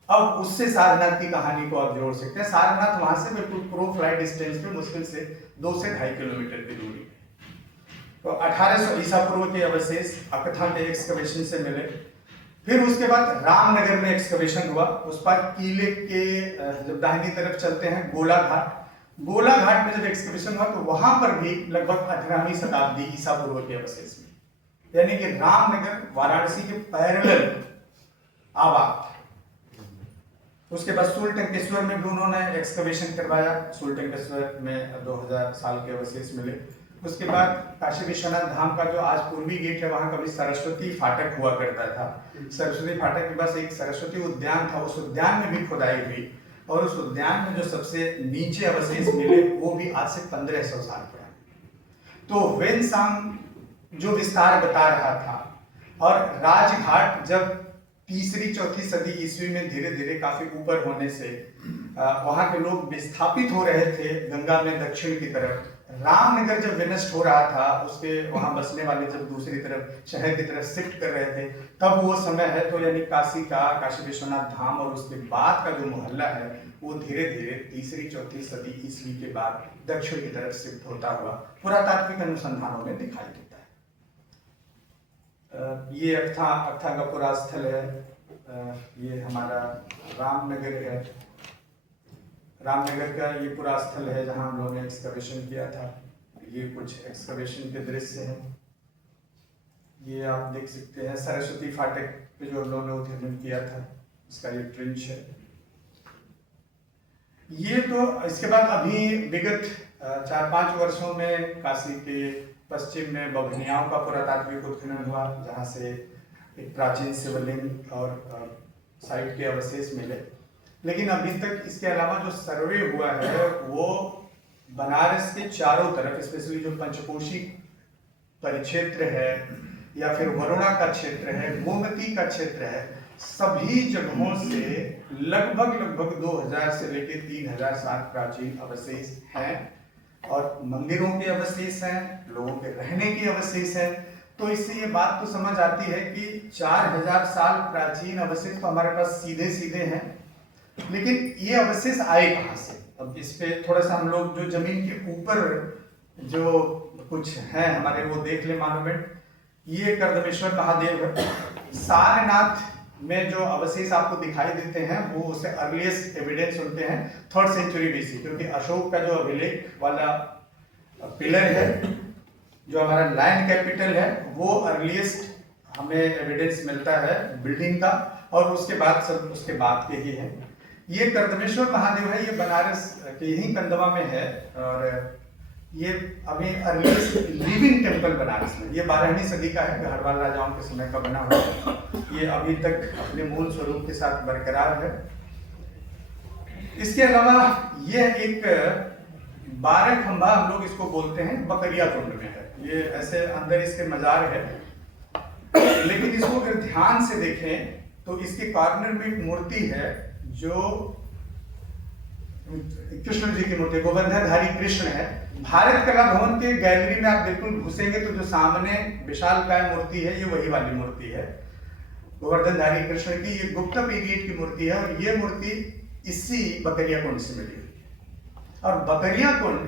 अब उससे सारनाथ की कहानी को आप जोड़ सकते हैं। सारनाथ वहां से बिल्कुल प्रो फ्लाइट डिस्टेंस पे मुश्किल से 2 से 2.5 किलोमीटर की दूरी। तो 1800 ईसा पूर्व के अवशेष अक्था के एक्सकवेशन से मिले। फिर उसके बाद रामनगर में एक्सकवेशन हुआ। उस पर किले के जब दाहिनी तरफ चलते हैं गोला घाट, गोला घाट में जब एक्सकवेशन हुआ तो वहां पर भी लगभग 18वीं शताब्दी ईसा पूर्व के अवशेष मिले। यानी कि रामनगर वाराणसी के पैरेलल आबाद। उसके बाद सूलटंकेश्वर में भी उन्होंने एक्सकवेशन करवाया। सूलटंकेश्वर में 2000 साल के अवशेष मिले। उसके बाद काशी विश्वनाथ धाम का जो आज पूर्वी गेट है, वहां कभी सरस्वती फाटक हुआ करता था। सरस्वती फाटक के पास एक सरस्वती उद्यान था, उस उद्यान में भी खुदाई हुई। और उस उद्यान में जो सबसे नीचे अवशेष मिले वो भी आज से 1500 साल पुराने। तो वेनसांग जो विस्तार बता रहा था, और राजघाट जब 3री-4थी सदी ईस्वी में धीरे धीरे काफी ऊपर होने से वहां के लोग विस्थापित हो रहे थे गंगा में दक्षिण की तरफ। रामनगर जब विनष्ट हो रहा था, उसके वहां बसने वाले जब दूसरी तरफ शहर की तरफ शिफ्ट कर रहे थे, तब वो समय है। तो यानी काशी का, काशी विश्वनाथ धाम और उसके बाद का जो मोहल्ला है वो धीरे धीरे 3री-4थी सदी ईस्वी के बाद दक्षिण की तरफ शिफ्ट होता हुआ पुरातात्विक अनुसंधानों में दिखाई देता है। ये अक्था का पूरा स्थल है। ये हमारा रामनगर है। रामनगर का ये पूरा स्थल है जहां हम लोगों ने एक्सकवेशन किया था। ये कुछ एक्सकवेशन के दृश्य हैं। ये आप देख सकते हैं सरस्वती फाटक पे जो हम लोगों ने उत्खनन किया था, इसका ये ट्रेंच है। ये तो इसके बाद अभी विगत 4-5 वर्षों में काशी के पश्चिम में बभनियाओं का पुरातात्विक उत्खनन हुआ, जहाँ से एक प्राचीन शिवलिंग और साइट के अवशेष मिले। लेकिन अभी तक इसके अलावा जो सर्वे हुआ है वो बनारस के चारों तरफ, स्पेशली जो पंचकोशी परिक्षेत्र है या फिर वरुणा का क्षेत्र है, गोमती का क्षेत्र है, सभी जगहों से लगभग 2000 से लेकर 3000 साल प्राचीन अवशेष हैं। और मंदिरों के अवशेष हैं, लोगों के रहने के अवशेष हैं। तो इससे ये बात तो समझ आती है कि 4000 साल प्राचीन अवशेष तो हमारे पास सीधे सीधे हैं, लेकिन ये अवशेष आए कहाँ से? अब इस पे थोड़ा सा हम लोग जो जमीन के ऊपर जो कुछ है हमारे वो देख ले मॉन्यूमेंट। ये कर्दमेश्वर महादेव है। सारनाथ में जो अवशेष आपको दिखाई देते हैं वो उससे अर्लीस्ट एविडेंस सुनते हैं 3rd सेंचुरी बीसी, क्योंकि अशोक का जो अभिलेख वाला पिलर है जो हमारा लैंड कैपिटल है वो अर्लीस्ट हमें एविडेंस मिलता है बिल्डिंग का, और उसके बाद सब उसके बाद के ही है। ये कर्दमेश्वर महादेव है, ये बनारस के ही कंदवा में है। और ये अभी अर्लीस्ट लिविंग टेम्पल बनारस में, ये 12वीं सदी का है, गढ़वाल राजाओं के समय का बना हुआ है। ये अभी तक अपने मूल स्वरूप के साथ बरकरार है। इसके अलावा ये एक 12 खंभा हम लोग इसको बोलते हैं, बकरिया कुंड में है। ये ऐसे अंदर इसके मजार है। लेकिन इसको अगर ध्यान से देखें तो इसके कॉर्नर में एक मूर्ति है जो कृष्ण जी की मूर्ति, गोवर्धनधारी कृष्ण है। भारत कला भवन के गैलरी में आप बिल्कुल घुसेंगे तो जो सामने विशालकाय मूर्ति है ये वही वाली मूर्ति है गोवर्धनधारी कृष्ण की। ये गुप्त पीरियड की मूर्ति है और ये मूर्ति इसी बकरिया कुंड से मिली हुई। और बकरिया कुंड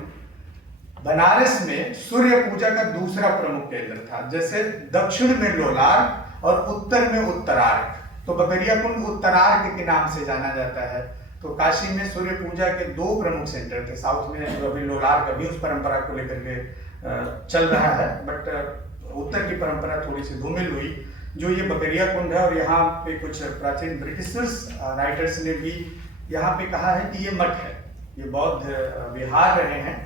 बनारस में सूर्य पूजा का दूसरा प्रमुख केंद्र था। जैसे दक्षिण में लोलार्क और उत्तर में उत्तरार्क, तो बकरिया कुंड उत्तरार्क के नाम से जाना जाता है। तो काशी में सूर्य पूजा के दो प्रमुख सेंटर थे। साउथ में जो अभी लोलार्क अभी उस परंपरा को लेकर के चल रहा है, बट उत्तर की परंपरा थोड़ी सी धूमिल हुई, जो ये बकरिया कुंड है। और यहाँ पे कुछ प्राचीन ब्रिटिशर्स राइटर्स ने भी यहाँ पे कहा है कि ये मठ है, ये बौद्ध विहार रहे हैं।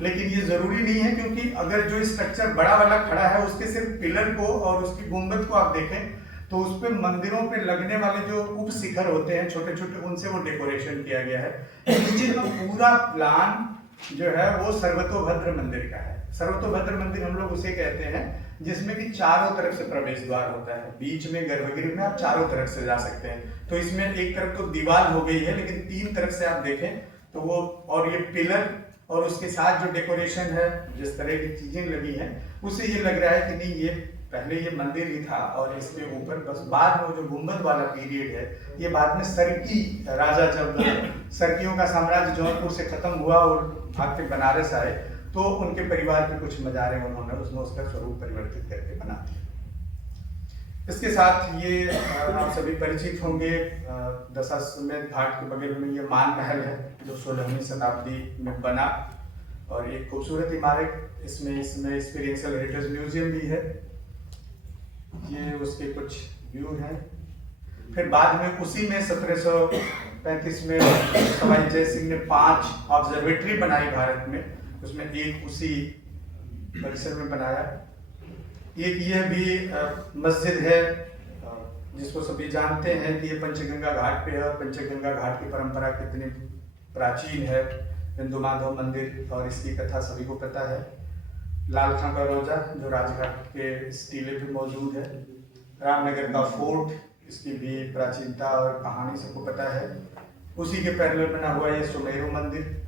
लेकिन ये जरूरी नहीं है, क्योंकि अगर जो स्ट्रक्चर बड़ा वाला खड़ा है उसके सिर्फ पिलर को और उसकी गुंबद को आप देखें तो उस पे मंदिरों पे लगने वाले जो उप शिखर होते हैं छोटे छोटे, उनसे वो डेकोरेशन किया गया है। नीचे का पूरा प्लान जो है वो सर्वतोभद्र मंदिर का है। सर्वतोभद्र मंदिर हम लोग उसे कहते हैं जिसमें कि चारों तरफ से प्रवेश द्वार होता है। बीच में गर्भगृह में आप चारों तरफ से जा सकते हैं। तो इसमें एक तरफ तो दीवार हो गई है, लेकिन तीन तरफ से आप देखें तो वो, और ये पिलर और उसके साथ जो डेकोरेशन है, जिस तरह की चीजें लगी हैं, उससे ये लग रहा है कि नहीं, ये पहले ये मंदिर ही था। और इसके ऊपर बस बाद में जो गुंबद वाला पीरियड है, ये बाद में सरकी राजा, जब सरकियों का साम्राज्य जौनपुर से खत्म हुआ और आके बनारस आए, तो उनके परिवार के कुछ मजारे उन्होंने उसमें उसका स्वरूप परिवर्तित करके बना दिया। इसके साथ ये आप सभी परिचित होंगे, दशाश्वमेध घाट के बगल में ये मान महल है जो 16वीं शताब्दी में बना, और एक खूबसूरत इमारत। इसमें एक्सपीरियंशियल हेरिटेज म्यूजियम भी है। ये उसके कुछ व्यू हैं। फिर बाद में उसी में 1735 में सवाई जय सिंह ने 5 ऑब्जर्वेटरी बनाई भारत में, उसमें एक उसी परिसर में बनाया। एक यह भी मस्जिद है जिसको सभी जानते हैं कि ये पंचगंगा घाट पे है। पंचगंगा घाट की परंपरा कितनी प्राचीन है, बिंदु माधव मंदिर, और इसकी कथा सभी को पता है। लाल खां का रोजा जो राजघाट के इस टीले पे मौजूद है। रामनगर का फोर्ट, इसकी भी प्राचीनता और कहानी सबको पता है। उसी के पैरेलल बना हुआ ये सुमेरु मंदिर।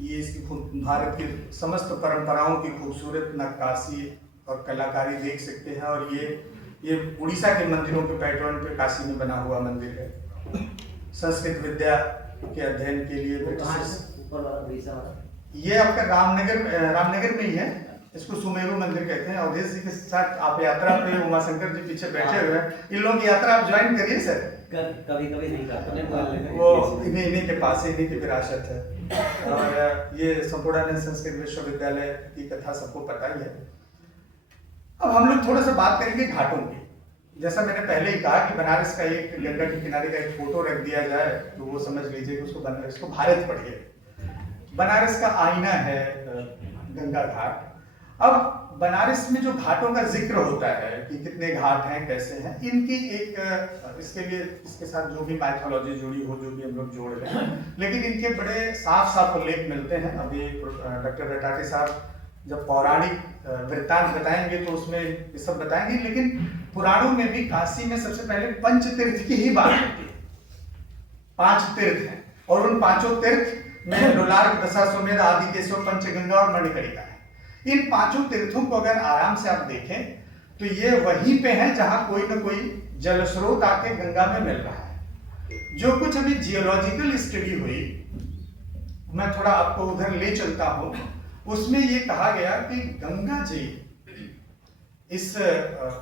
ये इसकी भारत की समस्त परंपराओं की खूबसूरत नक्काशी और कलाकारी देख सकते हैं। और ये उड़ीसा के मंदिरों के पैटर्न पे काशी में बना हुआ मंदिर है। संस्कृत विद्या के अध्ययन के लिए ये आपका रामनगर में ही है। इसको सुमेरु मंदिर कहते हैं। अवधेश जी के साथ आप यात्रा पे, उमाशंकर जी पीछे बैठे हुए हैं, इन लोगों की यात्रा आप ज्वाइन करिए सर। कभी नहीं करता, वो इन्हीं के पास, इन्हीं की विरासत है। और ये संपूर्णानंद संस्कृत विश्वविद्यालय की कथा सबको पता ही है। अब हम लोग थोड़ा सा बात करेंगे घाटों की। जैसा मैंने पहले ही कहा कि बनारस का एक गंगा के किनारे का एक फोटो रख दिया जाए तो वो समझ लीजिए कि उसको भारत पढ़िए। बनारस का आईना है गंगा घाट। अब बनारस में जो घाटों का जिक्र होता है कि कितने घाट हैं, कैसे हैं, इनकी एक इसके लिए इसके साथ जो भी माइथोलॉजी जुड़ी हो, जो भी हम लोग जोड़ रहे हैं, लेकिन इनके बड़े साफ साफ उल्लेख मिलते हैं। अभी डॉक्टर रटाटे साहब जब पौराणिक वृत्तांत बताएंगे तो उसमें ये सब बताएंगे। लेकिन पुराणों में भी काशी में सबसे पहले पंचतीर्थ की ही बात होती है। 5 तीर्थ हैं और उन 5 तीर्थ में लोलार्क, दशाश्वमेध, आदिकेशव, पंचगंगा और मणिकर्णिका है। इन 5 तीर्थों को अगर आराम से आप देखें तो ये वहीं पे है जहां कोई ना कोई जल स्रोत आके गंगा में मिल रहा है। जो कुछ अभी जियोलॉजिकल स्टडी हुई, मैं थोड़ा आपको उधर ले चलता हूं। उसमें ये कहा गया कि गंगा जी इस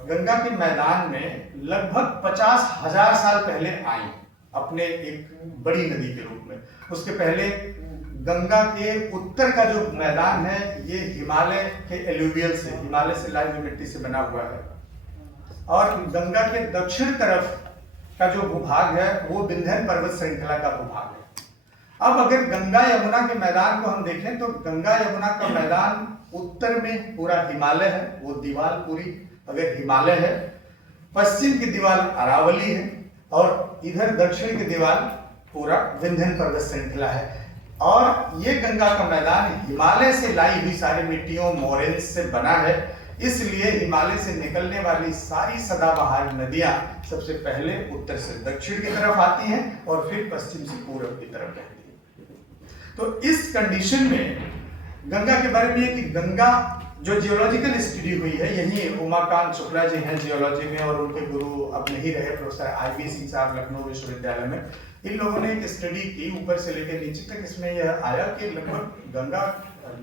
गंगा के मैदान में लगभग 50,000 साल पहले आई, अपने एक बड़ी नदी के रूप में। उसके पहले गंगा के उत्तर का जो मैदान है ये हिमालय के एलुवियल से, हिमालय से लाई हुई मिट्टी से बना हुआ है। और गंगा के दक्षिण तरफ का जो भूभाग है वो विंध्य पर्वत श्रृंखला का भूभाग है। अब अगर गंगा यमुना के मैदान को हम देखें तो गंगा यमुना का मैदान उत्तर में पूरा हिमालय है, वो दीवार पूरी अगर हिमालय है, पश्चिम की दीवार अरावली है, और इधर दक्षिण की दीवार पूरा विंध्य पर्वत श्रृंखला है। और ये गंगा का मैदान हिमालय से लाई हुई सारी मिट्टियों, मोरेन्स से बना है। इसलिए हिमालय से निकलने वाली सारी सदाबहार नदियां सबसे पहले उत्तर से दक्षिण की तरफ आती हैं और फिर पश्चिम से पूर्व की तरफ बहती हैं। तो इस कंडीशन में गंगा के बारे में कि गंगा जो जियोलॉजिकल स्टडी हुई है, यही उमाकांत शुक्ला जी हैं जियोलॉजी में, और उनके गुरु अब नहीं रहे प्रोफेसर आईबी सिंह साहब लखनऊ विश्वविद्यालय में। इन लोगों ने एक स्टडी की ऊपर से लेकर नीचे तक। इसमें यह आया कि लगभग गंगा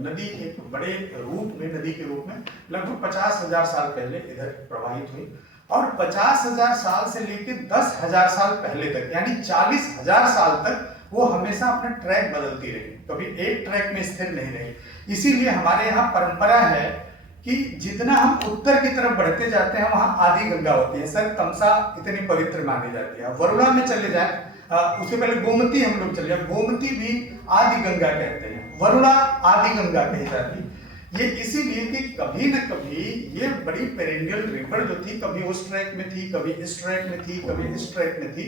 नदी एक बड़े रूप में, नदी के रूप में लगभग 50,000 साल पहले इधर प्रवाहित हुई, और 50,000 साल से लेकर 10,000 साल पहले तक यानी 40,000 साल तक वो हमेशा अपना ट्रैक बदलती रही, कभी एक ट्रैक में स्थिर नहीं रही। इसीलिए हमारे यहाँ परंपरा है कि जितना हम उत्तर की तरफ बढ़ते जाते हैं वहां आदि गंगा होती है। सर तमसा इतनी पवित्र मानी जाती है। वरुणा में चले जाए, उससे पहले गोमती हम लोग चले जाए, गोमती भी आदि गंगा कहते हैं, वरुणा आदि गंगा कही जाती। ये इसीलिए कि कभी न कभी ये बड़ी पेरेंडियल रिवर जो थी, कभी उस ट्रैक में थी, कभी इस ट्रैक में थी, कभी इस ट्रैक में थी,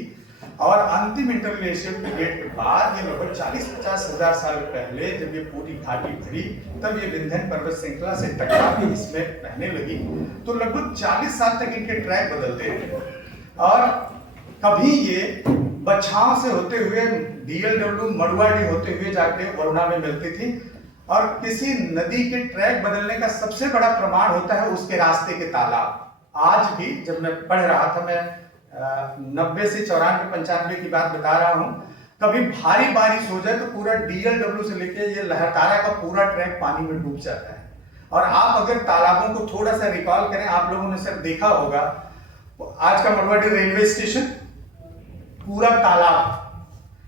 और अंतिम इंटरग्लेशियल पीरियड के बाद ये लगभग 40-50 हजार साल पहले जब ये पूरी घाटी भरी, तब ये विंध्यन पर्वत श्रृंखला से टकरा के इसमें बहने लगी। तो लगभग 40 साल तक इनके ट्रैक बदलते थे, और कभी ये बछाव से होते हुए DLW मड़ुआडी होते हुए जाके वरुणा में मिलती थी। और किसी नदी के ट्रैक बदलने का सबसे बड़ा प्रमाण होता है उसके रास्ते के तालाब। आज भी जब मैं पढ़ रहा था, मैं 90 से 94-95 की बात बता रहा हूं, कभी भारी बारिश हो जाए तो पूरा DLW से लेके ये लहरतारा का पूरा ट्रैक पानी में डूब जाता है। और आप अगर तालाबों को थोड़ा सा रिकॉल करें, आप लोगों ने सर देखा होगा आज का मड़ुआडी रेलवे स्टेशन पूरा तालाब,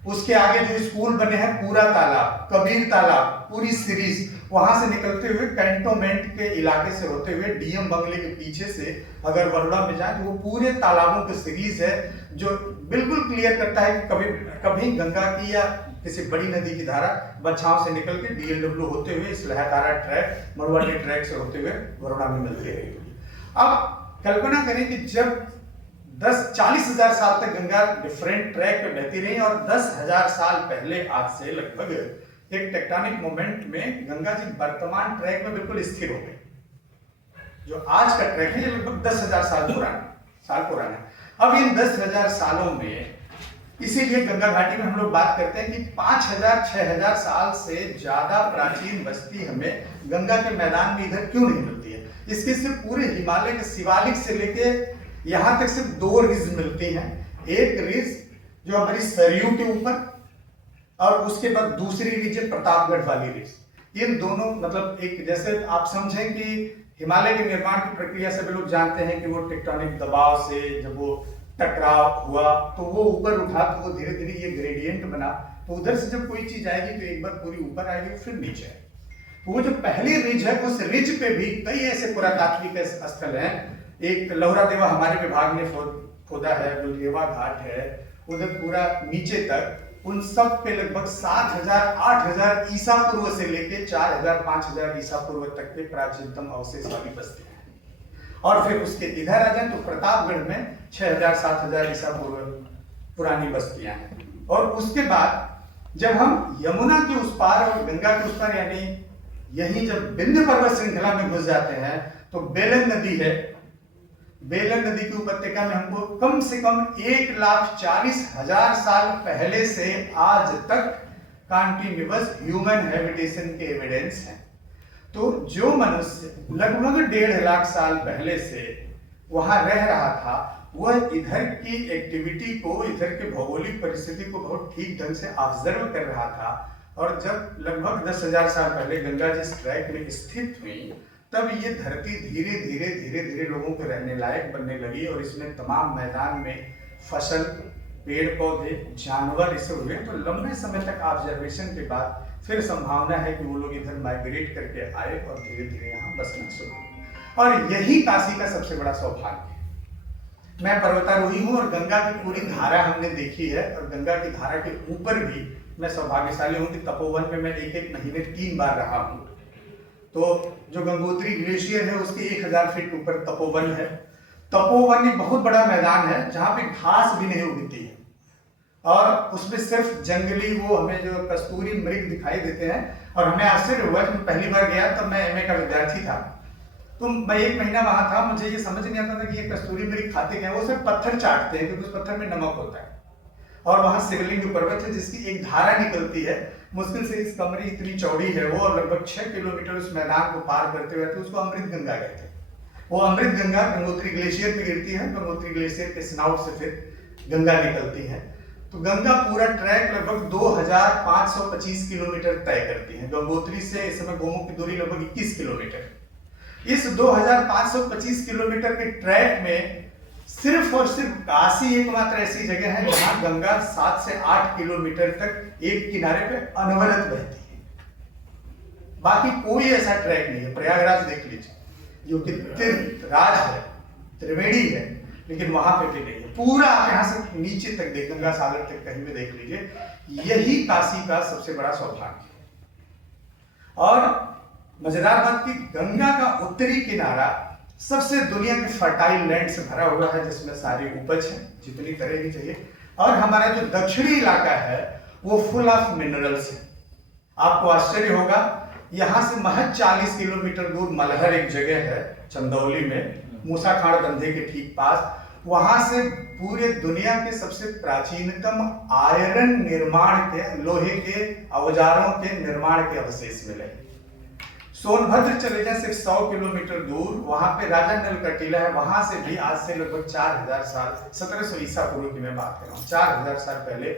उसके आगे जो स्कूल बने हैं पूरा तालाब, कबीर तालाब पूरी सीरीज, वहां से निकलते हुए कैंटोनमेंट के इलाके से होते हुए DM बंगले के पीछे से अगर वरुणा में जाए तो वो पूरे तालाबों की सीरीज है जो बिल्कुल क्लियर करता है कि कभी कभी गंगा की या किसी बड़ी नदी की धारा बछाव से निकल के DLW होते हुए इस लहरतारा ट्रैक, मड़ुआडी ट्रैक से होते हुए वरुणा में मिलती है। अब कल्पना करें कि जब 40 हजार साल तक गंगा डिफरेंट ट्रैक पे बहती रही, और 10,000 साल पहले आज से लगभग एक टेक्टोनिक मोमेंट में गंगा जी वर्तमान ट्रैक में बिल्कुल स्थिर हो गई। जो आज का ट्रैक है ये लगभग 10,000 साल पुराना है। अब इन 10,000 सालों में, इसीलिए गंगा घाटी में हम लोग बात करते हैं कि 5,000-6,000 साल से ज्यादा प्राचीन बस्ती हमें गंगा के मैदान में इधर क्यों नहीं मिलती है। इसके सिर्फ पूरे हिमालय के शिवालिक से लेके यहां तक सिर्फ 2 रिज मिलती हैं। एक रिज जो हमारी सरयू के ऊपर, और उसके बाद दूसरी रिज है प्रतापगढ़ वाली रिज। इन दोनों मतलब एक, जैसे आप समझें कि हिमालय के निर्माण की प्रक्रिया सभी लोग जानते हैं कि वो टेक्टोनिक दबाव से जब वो टकराव हुआ तो वो ऊपर उठा, तो वो धीरे धीरे ये ग्रेडियंट बना। तो उधर से जब कोई चीज आएगी तो एक बार पूरी ऊपर आएगी फिर नीचे आएगी। वो जो पहली रिज है, उस रिज पे भी कई ऐसे पुरातात्विक स्थल हैं। एक लौहरा देवा हमारे विभाग ने खोदा है, गुलरेवा घाट है, उधर पूरा नीचे तक, उन सब पे लगभग 7,000-8,000 ईसा पूर्व से लेके 4,000-5,000 ईसा पूर्व तक के प्राचीनतम अवशेष वाली बस्ती है। और फिर उसके इधर आ जाए तो प्रतापगढ़ में 6,000-7,000 ईसा पूर्व पुरानी बस्तियां हैं। और उसके बाद जब हम यमुना के उस पार और गंगा के उस पार, यानी यही जब विंध्य पर्वत श्रृंखला में घुस जाते हैं तो बेलन नदी है। बेलन नदी की उपत्यका में हमको कम से कम 1,40,000 साल पहले से आज तक कंटिन्यूअस ह्यूमन हैबिटेशन के एविडेंस हैं। तो जो मनुष्य लगभग 1.5 लाख साल पहले से वहां रह रहा था, वह इधर की एक्टिविटी को, इधर के भौगोलिक परिस्थिति को बहुत ठीक ढंग से ऑब्जर्व कर रहा था। और जब लगभग 10,000 साल पहले गंगा जी इस ट्रैक में स्थित हुई, तब ये धरती धीरे धीरे लोगों के रहने लायक बनने लगी, और इसमें तमाम मैदान में फसल, पेड़ पौधे, जानवर इसे हुए। तो लंबे समय तक ऑब्जर्वेशन के बाद फिर संभावना है कि वो लोग इधर माइग्रेट करके आए और धीरे धीरे यहाँ बसना शुरू हुआ। और यही काशी का सबसे बड़ा सौभाग्य है। मैं पर्वतारोही हूँ और गंगा की पूरी धारा हमने देखी है, और गंगा की धारा के ऊपर भी मैं सौभाग्यशाली हूँ कि तपोवन में मैं 1-1 महीने 3 बार रहा हूँ। तो जो गंगोत्री ग्लेशियर है उसके 1,000 फीट ऊपर तपोवन है। तपोवन एक बहुत बड़ा मैदान है जहाँ पे घास भी नहीं उगती है, और उसमें सिर्फ जंगली वो हमें जो कस्तूरी मृग दिखाई देते हैं। और हमें आश्चर्य हुआ, जब पहली बार गया तब मैं MA का विद्यार्थी था, तो मैं 1 महीना वहां था, मुझे ये समझ नहीं आता था कि ये कस्तूरी मृग खाते क्या है। वो सिर्फ पत्थर चाटते हैं क्योंकि उस पत्थर में नमक होता है। और वहां शिवलिंग पर्वत है जिसकी एक धारा निकलती है, मुश्किल से इस कमरे इतनी चौड़ी है वो, और लगभग 6 किलोमीटर उस मैदान को पार करते हुए, तो उसको अमृत गंगा कहते हैं। वो अमृत गंगा गंगोत्री ग्लेशियर पे गिरती है, गंगोत्री ग्लेशियर के स्नाउट से फिर गंगा निकलती है। तो गंगा पूरा ट्रैक लगभग 2525 किलोमीटर तय करती है। गंगोत्री से इस समय गोमुख की दूरी लगभग 21 किलोमीटर। इस 2525 किलोमीटर के ट्रैक में सिर्फ और सिर्फ काशी एकमात्र ऐसी जगह है जहां गंगा 7 से 8 किलोमीटर तक एक किनारे पे अनवरत बहती है। बाकी कोई ऐसा ट्रैक नहीं है। प्रयागराज देख लीजिए, जो कि तीर्थ राज है, त्रिवेणी है, लेकिन वहां पे भी नहीं है। पूरा आप यहाँ से नीचे तक देख, गंगा सागर तक कहीं भी देख लीजिए। यही काशी का सबसे बड़ा सौभाग्य है। और मजेदार बात कि गंगा का उत्तरी किनारा सबसे दुनिया के फर्टाइल लैंड से भरा हुआ है, जिसमें सारी उपज है जितनी तरह की चाहिए। और हमारा जो दक्षिणी इलाका है वो फुल ऑफ मिनरल्स है। आपको आश्चर्य होगा, यहाँ से महज 40 किलोमीटर दूर मलहर एक जगह है चंदौली में, मूसा खाड़ बंधे के ठीक पास। वहां से पूरे दुनिया के सबसे प्राचीनतम आयरन निर्माण के, लोहे के औजारों के निर्माण के अवशेष मिले। सोनभद्र चले जाए सिर्फ 100 किलोमीटर दूर, वहां पे राजा नल का टीला है। वहां से भी आज से लगभग 4000 साल, 1700 ईसा पूर्व की मैं बात कर रहा हूँ, 4000 साल पहले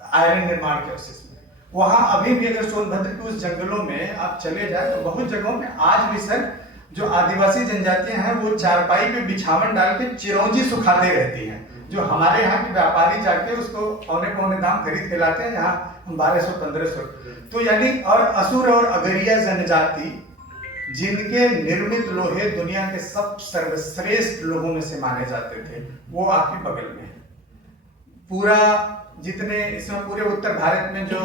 आयरन निर्माण के अवशेष मिले। वहां अभी भी अगर सोनभद्र के उस जंगलों में आप चले जाए तो बहुत जगहों में आज भी सर जो आदिवासी जनजातियां हैं वो चारपाई पे बिछावन डाल के चिरौंजी सुखाते रहती हैं, जो हमारे यहाँ के व्यापारी जाके उसको पौने पौने दाम खरीद के लाते हैं, यहाँ 1200-1500। तो यानी, और असुर और अगरिया जनजाति जिनके निर्मित लोहे दुनिया के सब सर्वश्रेष्ठ लोगों में से माने जाते थे, वो आपके बगल में है। पूरा जितने इसमें पूरे उत्तर भारत में जो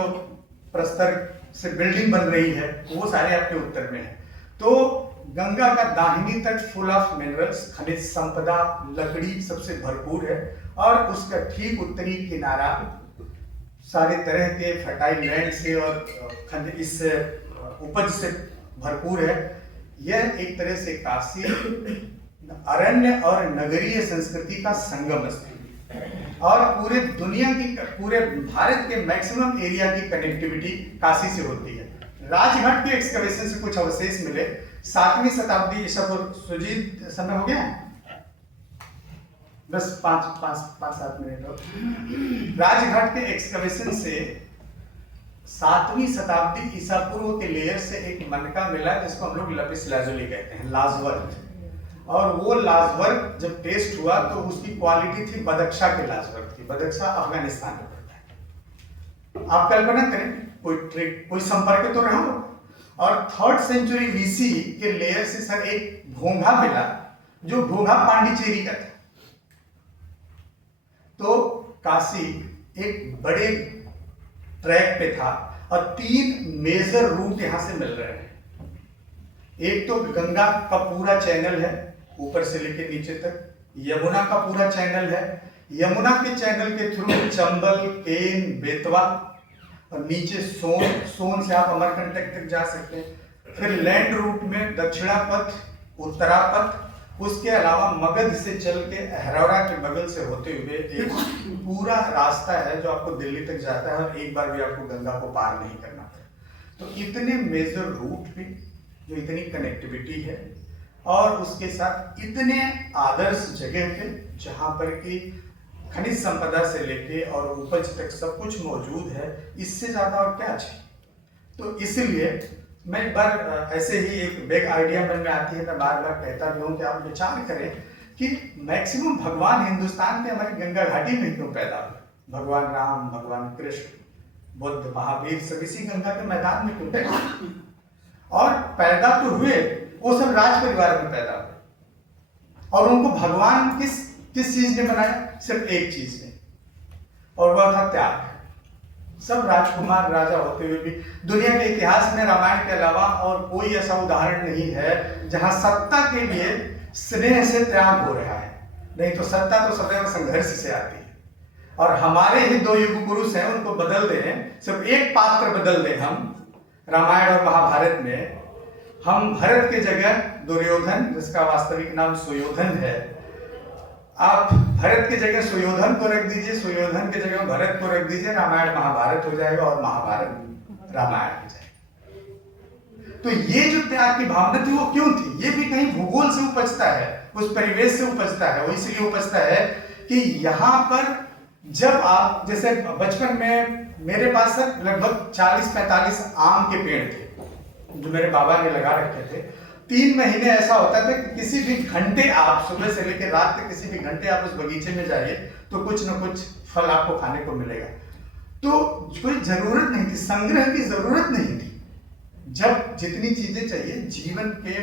प्रस्तर से बिल्डिंग बन रही है वो सारे आपके उत्तर में है। तो गंगा का दाहिनी तट फुल ऑफ मिनरल्स, खनिज संपदा, लकड़ी सबसे भरपूर है। और उसका ठीक उत्तरी किनारा सारे तरह के फर्टाइल लैंड से और इस उपज से भरपूर है। यह एक तरह से काशी अरण्य और नगरीय संस्कृति का संगम स्थल, और पूरे दुनिया की, पूरे भारत के मैक्सिमम एरिया की कनेक्टिविटी काशी से होती है। राजघाट के एक्सकवेशन से कुछ अवशेष मिले 7वीं शताब्दी ईसा पूर्व। सुजीत, समय हो गया, बस 5-7 मिनट और। राजघाट के एक्सकवेशन से 7वीं शताब्दी ईसा पूर्व के लेयर से एक मनका मिला जिसको हम लोग लपिस लाजुली कहते हैं, लाजवर्क। और वो लाजवर्क जब टेस्ट हुआ तो उसकी क्वालिटी थी बदख्शा के लाजवर्क की। बदख्शा अफगानिस्तान में पड़ता है। आप कल्पना करें, कोई संपर्क तो रहा हो। और 3rd सेंचुरी बीसी के लेयर से सर एक घोंघा मिला, जो घोंघा पांडिचेरी का था। तो काशी एक बड़े ट्रैक पे था और 3 मेजर रूट यहां से मिल रहे हैं। एक तो गंगा का पूरा चैनल है ऊपर से लेकर नीचे तक, यमुना का पूरा चैनल है, यमुना के चैनल के थ्रू चंबल, केन, बेतवा और नीचे सोन से आप अमरकंटक तक जा सकते हैं। फिर लैंड रूट में दक्षिणापथ, उत्तरापथ, उसके अलावा मगध से चल के अहरौरा के बगल से होते हुए एक पूरा रास्ता है जो आपको दिल्ली तक जाता है और एक बार भी आपको गंगा को पार नहीं करना पड़ता। तो इतने मेजर रूट पे जो इतनी कनेक्टिविटी है और उसके साथ इतने आदर्श जगह पे जहां पर कि खनिज संपदा से लेके और उपज तक सब कुछ मौजूद है, इससे ज्यादा और क्या चाहिए। तो इसीलिए मैं एक बार ऐसे ही एक बिग आइडिया मन में आती है, मैं बार बार कहता भी हूँ कि आप विचार करें कि मैक्सिमम भगवान हिंदुस्तान के हमारी गंगा घाटी में क्यों पैदा हुए। भगवान राम, भगवान कृष्ण, बुद्ध, महावीर सब इसी गंगा के मैदान में क्यों पैदा हुए। और पैदा तो हुए, वो सब राज परिवार में पैदा हुए। और उनको भगवान किस चीज ने बनाया? सिर्फ एक चीज ने, और वह था त्याग। सब राजकुमार राजा होते हुए भी दुनिया के इतिहास में रामायण के अलावा और कोई ऐसा उदाहरण नहीं है जहां सत्ता के लिए स्नेह से त्याग हो रहा है। नहीं तो सत्ता तो सदैव संघर्ष से आती है। और हमारे ही 2 युग पुरुष हैं, उनको बदल दें, सिर्फ एक पात्र बदल दें हम रामायण और महाभारत में, हम भरत के जगह दुर्योधन, जिसका वास्तविक नाम सुयोधन है, आप भरत की जगह सुयोधन को रख दीजिए, सुयोधन की जगह भरत को रख दीजिए, रामायण महाभारत हो जाएगा और महाभारत रामायण हो जाएगा। तो ये जो त्याग की भावना थी वो क्यों थी? ये भी कहीं भूगोल से उपजता है, उस परिवेश से उपजता है। वो इसलिए उपजता है कि यहाँ पर जब आप, जैसे बचपन में मेरे पास लगभग 40-45 आम के पेड़ थे जो मेरे बाबा ने लगा रखे थे। 3 महीने ऐसा होता था कि किसी भी घंटे आप, सुबह से लेकर रात तक किसी भी घंटे आप उस बगीचे में जाइए तो कुछ ना कुछ फल आपको खाने को मिलेगा। तो कोई जरूरत नहीं थी, संग्रह की जरूरत नहीं थी। जब जितनी चीजें चाहिए जीवन के,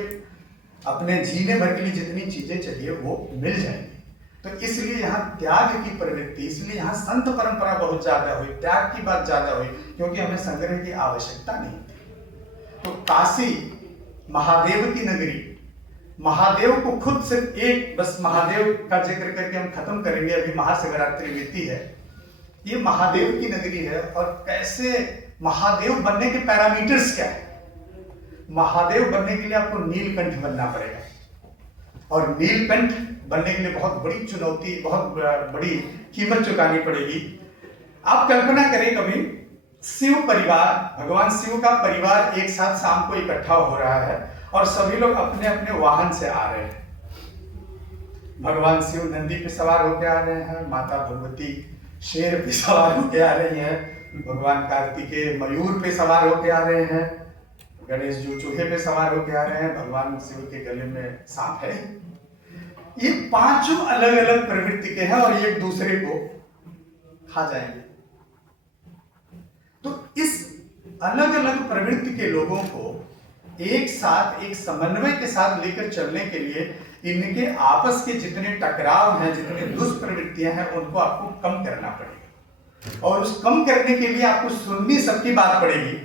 अपने जीने भर के लिए जितनी चीजें चाहिए वो मिल जाएंगी। तो इसलिए यहाँ त्याग की प्रवृत्ति, इसलिए यहाँ संत परंपरा बहुत ज्यादा हुई, त्याग की बात ज्यादा हुई, क्योंकि हमें संग्रह की आवश्यकता नहीं थी। तो काशी महादेव की नगरी, महादेव को खुद सिर्फ एक, बस महादेव का जिक्र करके हम खत्म करेंगे, अभी महाशिवरात्रि बीती है। ये महादेव की नगरी है। और कैसे महादेव बनने के पैरामीटर्स क्या है? महादेव बनने के लिए आपको नीलकंठ बनना पड़ेगा, और नीलकंठ बनने के लिए बहुत बड़ी चुनौती, बहुत बड़ी कीमत चुकानी पड़ेगी। आप कल्पना करें कभी, शिव परिवार, भगवान शिव का परिवार एक साथ शाम को इकट्ठा हो रहा है और सभी लोग अपने अपने वाहन से आ रहे हैं। भगवान शिव नंदी पे सवार होकर आ रहे हैं, माता भगवती शेर पे सवार होकर आ रही हैं, भगवान कार्तिकेय मयूर पे सवार होकर आ रहे हैं, गणेश जी चूहे पे सवार होकर आ रहे हैं, भगवान शिव के गले में सांप है। ये 5 अलग अलग प्रवृत्ति के हैं और ये एक दूसरे को खा जाएंगे। तो इस अलग अलग प्रवृत्ति के लोगों को एक साथ, एक समन्वय के साथ लेकर चलने के लिए इनके आपस के जितने टकराव हैं, जितने दुष्प्रवृत्तियां हैं, उनको आपको कम करना पड़ेगा। और उस कम करने के लिए आपको सुननी सबकी बात पड़ेगी,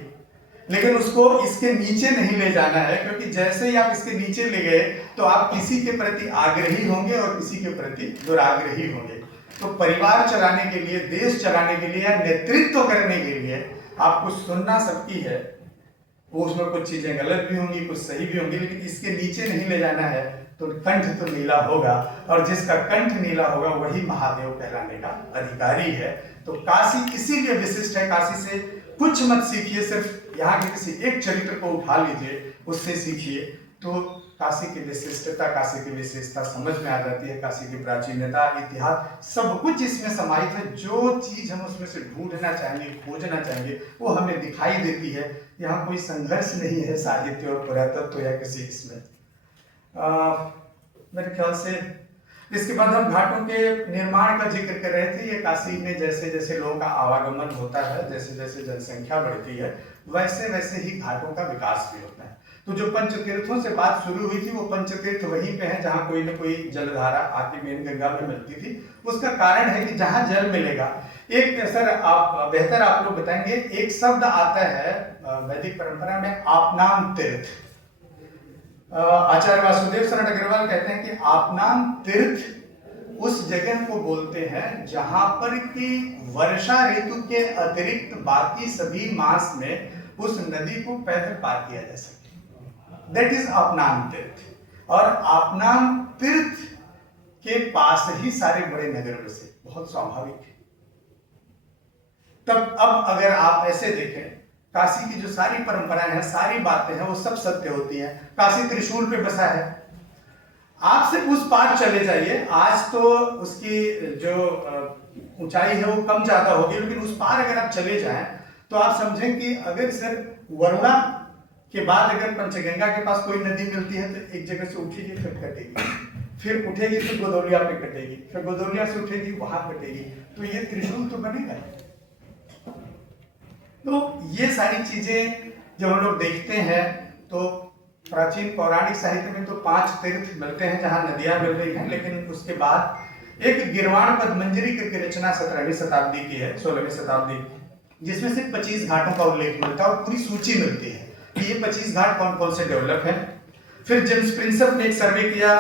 लेकिन उसको इसके नीचे नहीं ले जाना है, क्योंकि जैसे ही आप इसके नीचे ले गए तो आप किसी के प्रति आग्रही होंगे और किसी के प्रति दुराग्रही होंगे। तो परिवार चलाने के लिए, देश चलाने के लिए या नेतृत्व करने के लिए आपको सुनना सबकी है। वो उसमें कुछ चीजें गलत भी होंगी, कुछ सही भी होंगी, लेकिन इसके नीचे नहीं ले जाना है। तो कंठ तो नीला होगा, और जिसका कंठ नीला होगा वही महादेव कहलाने का अधिकारी है। तो काशी इसीलिए विशिष्ट है। काशी से कुछ मत सीखिए, सिर्फ यहाँ के किसी एक चरित्र को उठा लीजिए, उससे सीखिए, तो काशी की विशिष्टता, काशी की विशेषता समझ में आ जाती है। काशी की प्राचीनता, इतिहास, सब कुछ इसमें समाहित है। जो चीज हम उसमें से ढूंढना चाहेंगे, खोजना चाहेंगे, वो हमें दिखाई देती है। यहाँ कोई संघर्ष नहीं है साहित्य और पुरातत्व या किसी इसमें। मेरे ख्याल से इसके बाद हम घाटों के निर्माण का जिक्र कर रहे थे। ये काशी में जैसे जैसे लोगों का आवागमन होता है, जैसे जैसे जनसंख्या बढ़ती है, वैसे वैसे ही घाटों का विकास भी होता है। तो जो पंचतीर्थों से बात शुरू हुई थी, वो पंचतीर्थ वहीं पे है जहाँ कोई न कोई जलधारा आके मेन गंगा में मिलती थी। उसका कारण है कि जहाँ जल मिलेगा, एक सर आप बेहतर आप लोग बताएंगे, एक शब्द आता है वैदिक परंपरा में, आपनाम तीर्थ। आचार्य वासुदेव शरण अग्रवाल कहते हैं कि आपनाम तीर्थ उस जगह को बोलते हैं जहां पर कि वर्षा ऋतु के अतिरिक्त बाकी सभी मास में उस नदी को पैदल पार किया जा सके। दैट इज आपनाम तीर्थ। और आपनाम तीर्थ के पास ही सारे बड़े नगर बसे, बहुत स्वाभाविक है। तब अब अगर आप ऐसे देखें, काशी की जो सारी परंपराएं हैं, सारी बातें हैं, वो सब सत्य होती हैं। काशी त्रिशूल पे बसा है। आप सिर्फ उस पार चले जाइए। आज तो उसकी जो ऊंचाई है वो कम ज्यादा होगी, लेकिन उस पार अगर आप चले जाएं तो आप समझें कि अगर सिर्फ वरुणा के बाद अगर पंचगंगा के पास कोई नदी मिलती है तो एक जगह से उठेगी, फिर कटेगी, फिर उठेगी, फिर गोदौलिया पे कटेगी, फिर गोदौलिया से उठेगी, वहां कटेगी। तो ये त्रिशूल तो बनेगा। तो ये सारी चीजें जब हम लोग देखते हैं तो प्राचीन पौराणिक साहित्य में तो 5 तीर्थ मिलते हैं जहां नदियां मिल रही हैं, लेकिन उसके बाद एक गिरवाण पद्मंजरी करके रचना 17वीं शताब्दी की है, 16वीं शताब्दी, जिसमें से 25 घाटों का उल्लेख मिलता है और पूरी सूची मिलती है कि ये 25 घाट कौन कौन से डेवलप हैं। फिर जेम्स प्रिंसप ने एक सर्वे किया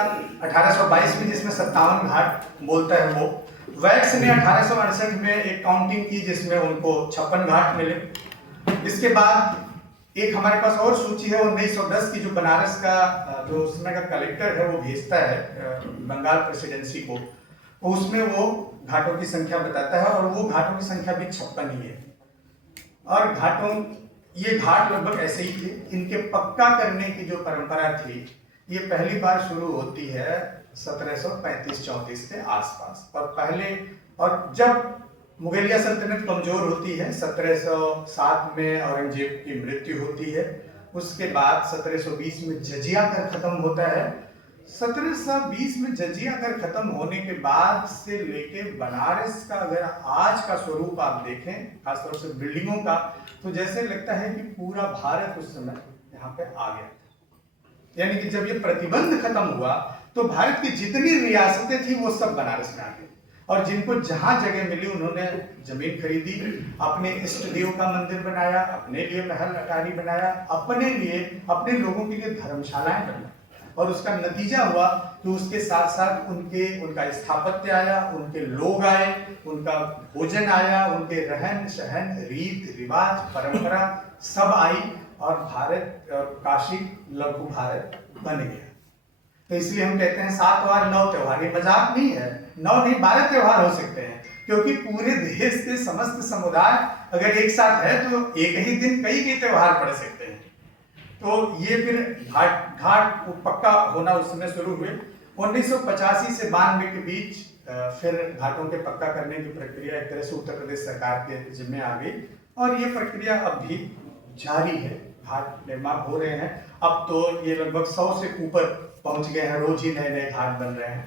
1822 में, जिसमें 57 घाट बोलता है वो। वैक्स ने 1868 में एक काउंटिंग की जिसमें उनको 56 घाट मिले। इसके बाद एक हमारे पास और सूची है 1910 की, जो बनारस का जो उस समय का कलेक्टर है वो भेजता है बंगाल प्रेसिडेंसी को, तो उसमें वो घाटों की संख्या बताता है, और वो घाटों की संख्या भी 56 ही है। और ये घाट लगभग ऐसे ही थे। इनके पक्का करने की जो परंपरा थी, ये पहली बार शुरू होती है 1735-34 के आसपास। और जब मुगलिया सल्तनत कमजोर होती है, 1707 में औरंगजेब की मृत्यु होती है, उसके बाद 1720 में जजिया कर खत्म होता है। 1720 में जजिया कर खत्म होने के बाद से लेके बनारस का अगर आज का स्वरूप आप देखें, खासतौर से बिल्डिंगों का, तो जैसे लगता है कि पूरा भारत उस समय यहाँ पे आ गया था। यानी कि जब ये प्रतिबंध खत्म हुआ तो भारत की जितनी रियासतें थी वो सब बनारस में आ गई, और जिनको जहां जगह मिली उन्होंने जमीन खरीदी, अपने इष्ट देव का मंदिर बनाया, अपने लिए महल अटारी बनाया, अपने लिए, अपने लोगों के लिए धर्मशालाएं बनाई। और उसका नतीजा हुआ कि उसके साथ साथ उनका स्थापत्य आया, उनके लोग आए, उनका भोजन आया, उनके रहन सहन, रीत रिवाज, परंपरा सब आई, और भारत, काशी लघु भारत बन गया। तो इसलिए हम कहते हैं 7 वार 9 त्योहार। ये मजाक नहीं है, 9 नहीं 12 त्योहार हो सकते हैं, क्योंकि पूरे देश के समस्त समुदाय अगर एक साथ है तो एक ही दिन कई त्योहार पड़ सकते हैं। तो ये फिर घाट पक्का होना उस समय शुरू हुए। 1985 से 92 के बीच फिर घाटों के पक्का करने की प्रक्रिया एक तरह से उत्तर प्रदेश सरकार के जिम्मे आ गई, और ये प्रक्रिया अब भी जारी है। घाट निर्माण हो रहे हैं, अब तो ये लगभग 100 से ऊपर पहुंच गए हैं, रोज ही नए नए घाट बन रहे हैं।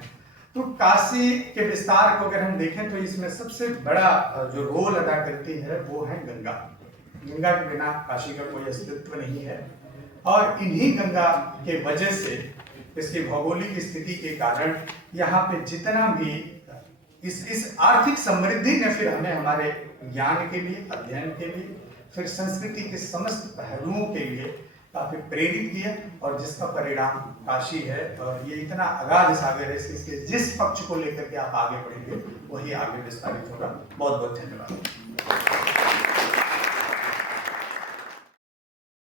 तो काशी के विस्तार को अगर हम देखें तो इसमें सबसे बड़ा जो रोल अदा करती है वो है गंगा। गंगा के बिना काशी का कोई अस्तित्व नहीं है, और इन्हीं गंगा के वजह से, इसकी भौगोलिक स्थिति के कारण, यहाँ पे जितना भी इस आर्थिक समृद्धि ने फिर हमें हमारे ज्ञान के लिए, अध्ययन के लिए, फिर संस्कृति के समस्त पहलुओं के लिए काफी प्रेरित किया, और जिसका परिणाम काशी है। और ये इतना अगाध सागर है, इसके जिस पक्ष को लेकर के आप आगे बढ़ेंगे वही आगे विस्तारित होगा। बहुत बहुत धन्यवाद।